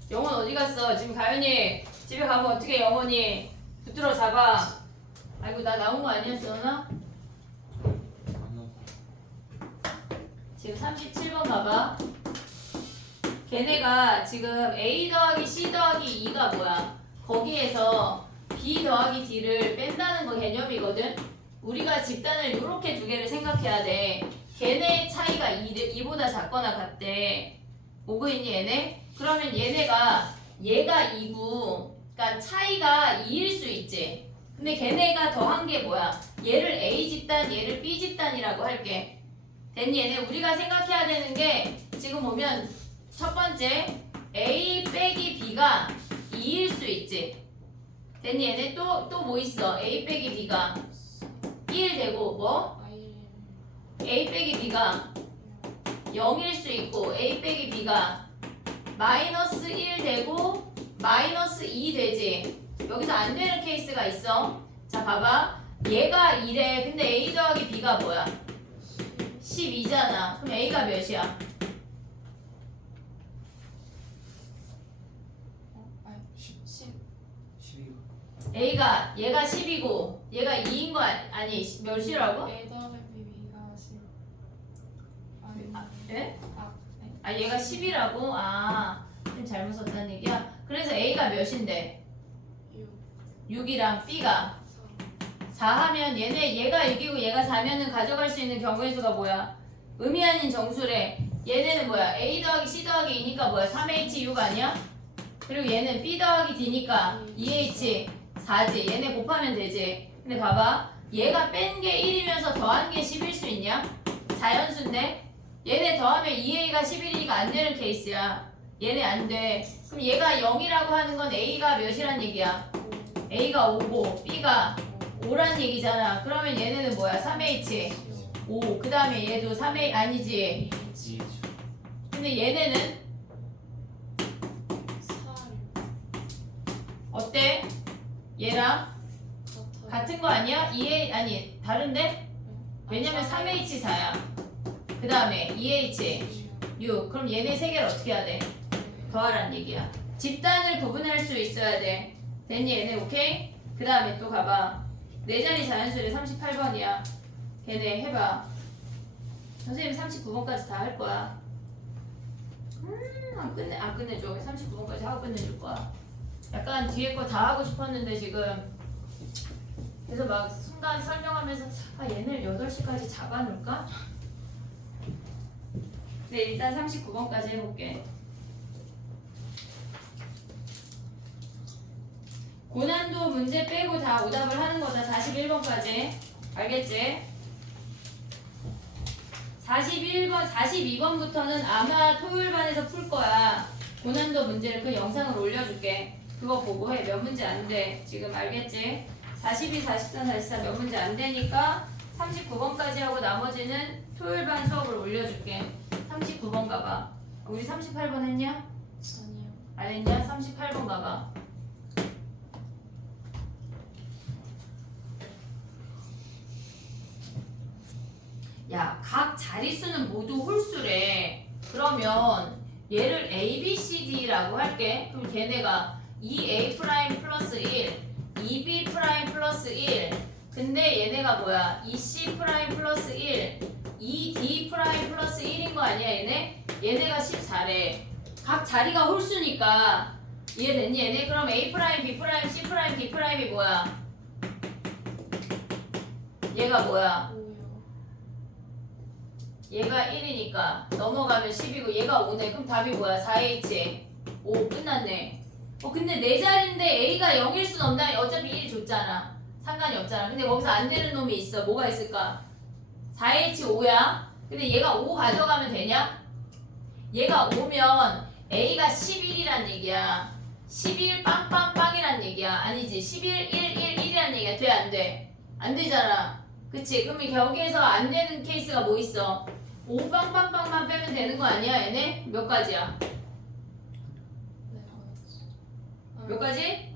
영원 어디 갔어? 지금 가연이 집에 가면 어떻게 영원히 붙들어 잡아? 아이고 나 나온 거 아니었어 나? 지금 37번 봐봐. 걔네가 지금 A 더하기 C 더하기 2가 뭐야? 거기에서 B 더하기 D를 뺀다는 거 개념이거든? 우리가 집단을 이렇게 두 개를 생각해야 돼. 걔네의 차이가 2보다 작거나 같대. 오고 있니 얘네? 그러면 얘가 2고 그러니까 차이가 2일 수 있지. 근데 걔네가 더한 게 뭐야? 얘를 A 집단, 얘를 B 집단이라고 할게. 됐니 얘네? 우리가 생각해야 되는 게 지금 보면 첫 번째 A 빼기 B가 2일 수 있지. 됐니 얘네? 또 뭐 있어? A 빼기 B가 1 되고 뭐? A 빼기 B가 0일 수 있고 A 빼기 B가 마이너스 1 되고 마이너스 2 되지. 여기서 안 되는 케이스가 있어. 자 봐봐. 얘가 2래. 근데 A 더하기 B가 뭐야? 12잖아. 그럼 A가 몇이야? 12가 얘가 10이고 얘가 2인 거 아니 몇이라고? A 더하기 B가 10. 예? 네? 아 얘가 10이라고? 아 좀 잘못 썼다는 얘기야? 그래서 A가 몇인데? 6. 6이랑 B가 4 하면 얘가 6이고 얘가 4면은 가져갈 수 있는 경우의 수가 뭐야? 의미 아닌 정수래. 얘네는 뭐야? A 더하기 C 더하기 2니까 뭐야? 3H 6 아니야? 그리고 얘는 B 더하기 D니까 2H 4지. 얘네 곱하면 되지. 근데 봐봐. 얘가 뺀 게 1이면서 더한 게 10일 수 있냐? 자연수인데? 얘네 더하면 2A가 11이니까 안 되는 케이스야. 얘네 안 돼. 그럼 얘가 0이라고 하는 건 A가 몇이란 얘기야? A가 5고 B가 5란 얘기잖아. 그러면 얘네는 뭐야? 3H 5. 그 다음에 얘도 3H 아니지. 근데 얘네는 4. 어때? 얘랑 같은 거 아니야? 2A 아니 다른데? 왜냐면 3H4야. 그 다음에 2H 6. 그럼 얘네 세 개를 어떻게 해야 돼? 더하란 얘기야. 집단을 구분할 수 있어야 돼. 됐니 얘네 오케이? 그 다음에 또 가봐. 네 자리 자연수래 38번이야. 걔네 해봐. 선생님 39번까지 다 할 거야. 안 끝내줘. 39번까지 하고 끝내줄 거야. 약간 뒤에 거 다 하고 싶었는데 지금 그래서 막 순간 설명하면서 얘네를 8시까지 잡아놓을까? 네, 일단 39번까지 해볼게. 고난도 문제 빼고 다 오답을 하는 거다. 41번까지. 알겠지? 41번, 42번부터는 아마 토요일반에서 풀 거야. 고난도 문제를 그 영상을 올려줄게. 그거 보고 해. 몇 문제 안 돼. 지금 알겠지? 42, 43, 44 몇 문제 안 되니까 39번까지 하고 나머지는 토요일반 수업을 올려줄게. 39번 가봐. 우리 38번 했냐? 아니요. 안 했냐? 38번 가봐. 야, 각 자릿수는 모두 홀수래. 그러면 얘를 A, B, C, D라고 할게. 그럼 걔네가 2A 프라임 플러스 1, 2B 프라임 플러스 1. 근데 얘네가 뭐야? 2C 프라임 플러스 1, 2D 프라임 플러스 1인 거 아니야, 얘네? 얘네가 14래. 각 자리가 홀수니까 이해됐니, 얘네? 그럼 A 프라임, B 프라임, C 프라임, D 프라임이 뭐야? 얘가 뭐야? 5요. 얘가 1이니까 넘어가면 10이고 얘가 5네. 그럼 답이 뭐야? 4H 5 끝났네. 근데 내 자리인데 A가 0일 순 없나? 어차피 1 줬잖아. 상관이 없잖아. 근데 거기서 안 되는 놈이 있어. 뭐가 있을까? 4H 5야. 근데 얘가 5 가져가면 되냐? 얘가 5면 A가 11이란 얘기야. 11 빵빵빵이란 얘기야. 아니지. 11 1 1 1이란 얘기야. 돼 안 돼? 안 되잖아. 그치? 그럼 여기에서 안 되는 케이스가 뭐 있어? 5 빵빵빵만 빼면 되는 거 아니야, 얘네? 몇 가지야? 네, 몇 가지?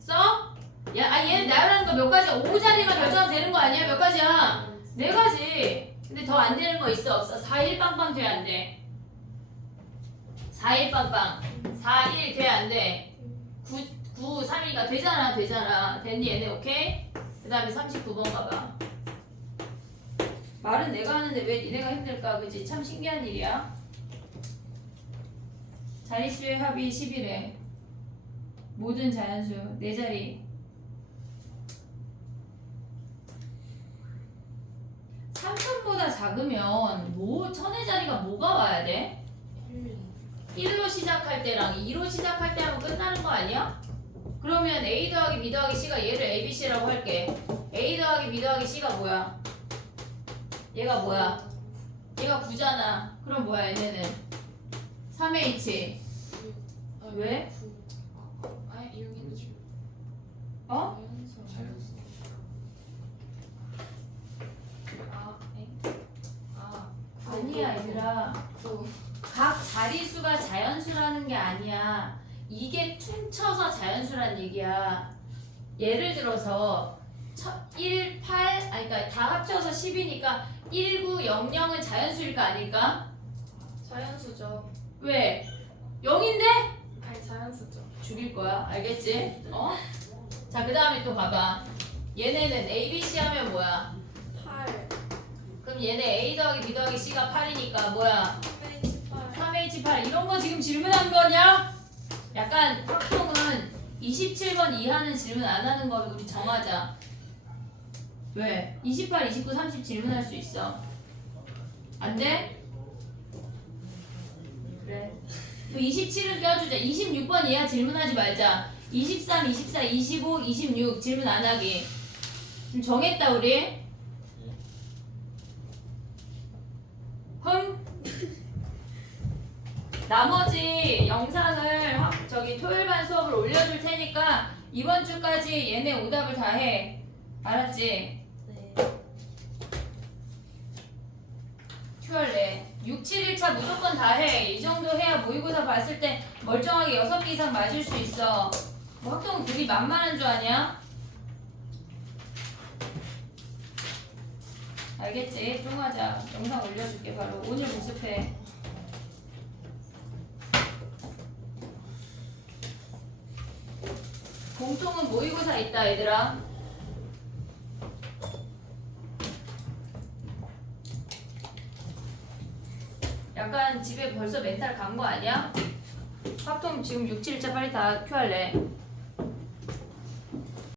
써? 야, 얘는 나열하는 거 몇 가지야? 5자리만 결정하면 되는 거 아니야? 몇 가지야? 4가지. 근데 더 안 되는 거 있어? 없어? 4, 1 빵빵 돼, 안 돼? 4, 1 빵빵. 4, 1 돼, 안 돼? 9, 3, 2가 되잖아, 되잖아. 됐니, 얘네, 오케이? 그 다음에 39번 가봐. 말은 내가 하는데 왜 니네가 힘들까? 그치? 참 신기한 일이야. 자릿수의 합이 11에 모든 자연수 4자리. 3천보다 작으면 천의 자리가 뭐가 와야 돼? 1로 시작할 때랑 2로 시작할 때 하면 끝나는 거 아니야? 그러면 A 더하기 B 더하기 C가 얘를 A, B, C라고 할게. A 더하기 B 더하기 C가 뭐야? 얘가 뭐야? 얘가 9잖아. 그럼 뭐야 얘네는? 3H. 왜? 9. 아니, 6인데 어? 자연수. 아니야 얘들아. 각 자리수가 자연수라는 게 아니야. 이게 퉁쳐서 자연수란 얘기야. 예를 들어서 1, 8, 그러니까 다 합쳐서 10이니까 1, 9, 0, 0은 자연수일 거 아닐까? 자연수죠. 왜? 0인데? 아니, 자연수죠. 죽일 거야. 알겠지? 어? 자, 그 다음에 또 봐봐. 얘네는 A, B, C 하면 뭐야? 8. 그럼 얘네 A 더하기 B 더하기 C가 8이니까 뭐야? 3H8. 3H8 이런 거 지금 질문한 거냐? 약간 확통은 27번 이하는 질문 안 하는 거 우리 정하자. 왜? 28, 29, 30 질문할 수 있어. 안 돼? 그래. 그 27은 껴주자. 26번 이하 질문하지 말자. 23, 24, 25, 26 질문 안 하기. 지금 정했다 우리. 나머지 영상을 토요일반 수업을 올려줄 테니까 이번 주까지 얘네 오답을 다 해. 알았지? 네. 큐얼레 6, 7, 1차 무조건 다 해. 이 정도 해야 모의고사 봤을 때 멀쩡하게 6개 이상 맞을 수 있어. 뭐 학동 둘이 만만한 줄 아냐? 알겠지? 좀 하자. 영상 올려줄게 바로. 오늘 모습해. 공통은 모의고사 있다 얘들아. 야 약간 집에 벌써 멘탈 간 거 아니야? 합동 지금 6, 7자 빨리 다 큐할래.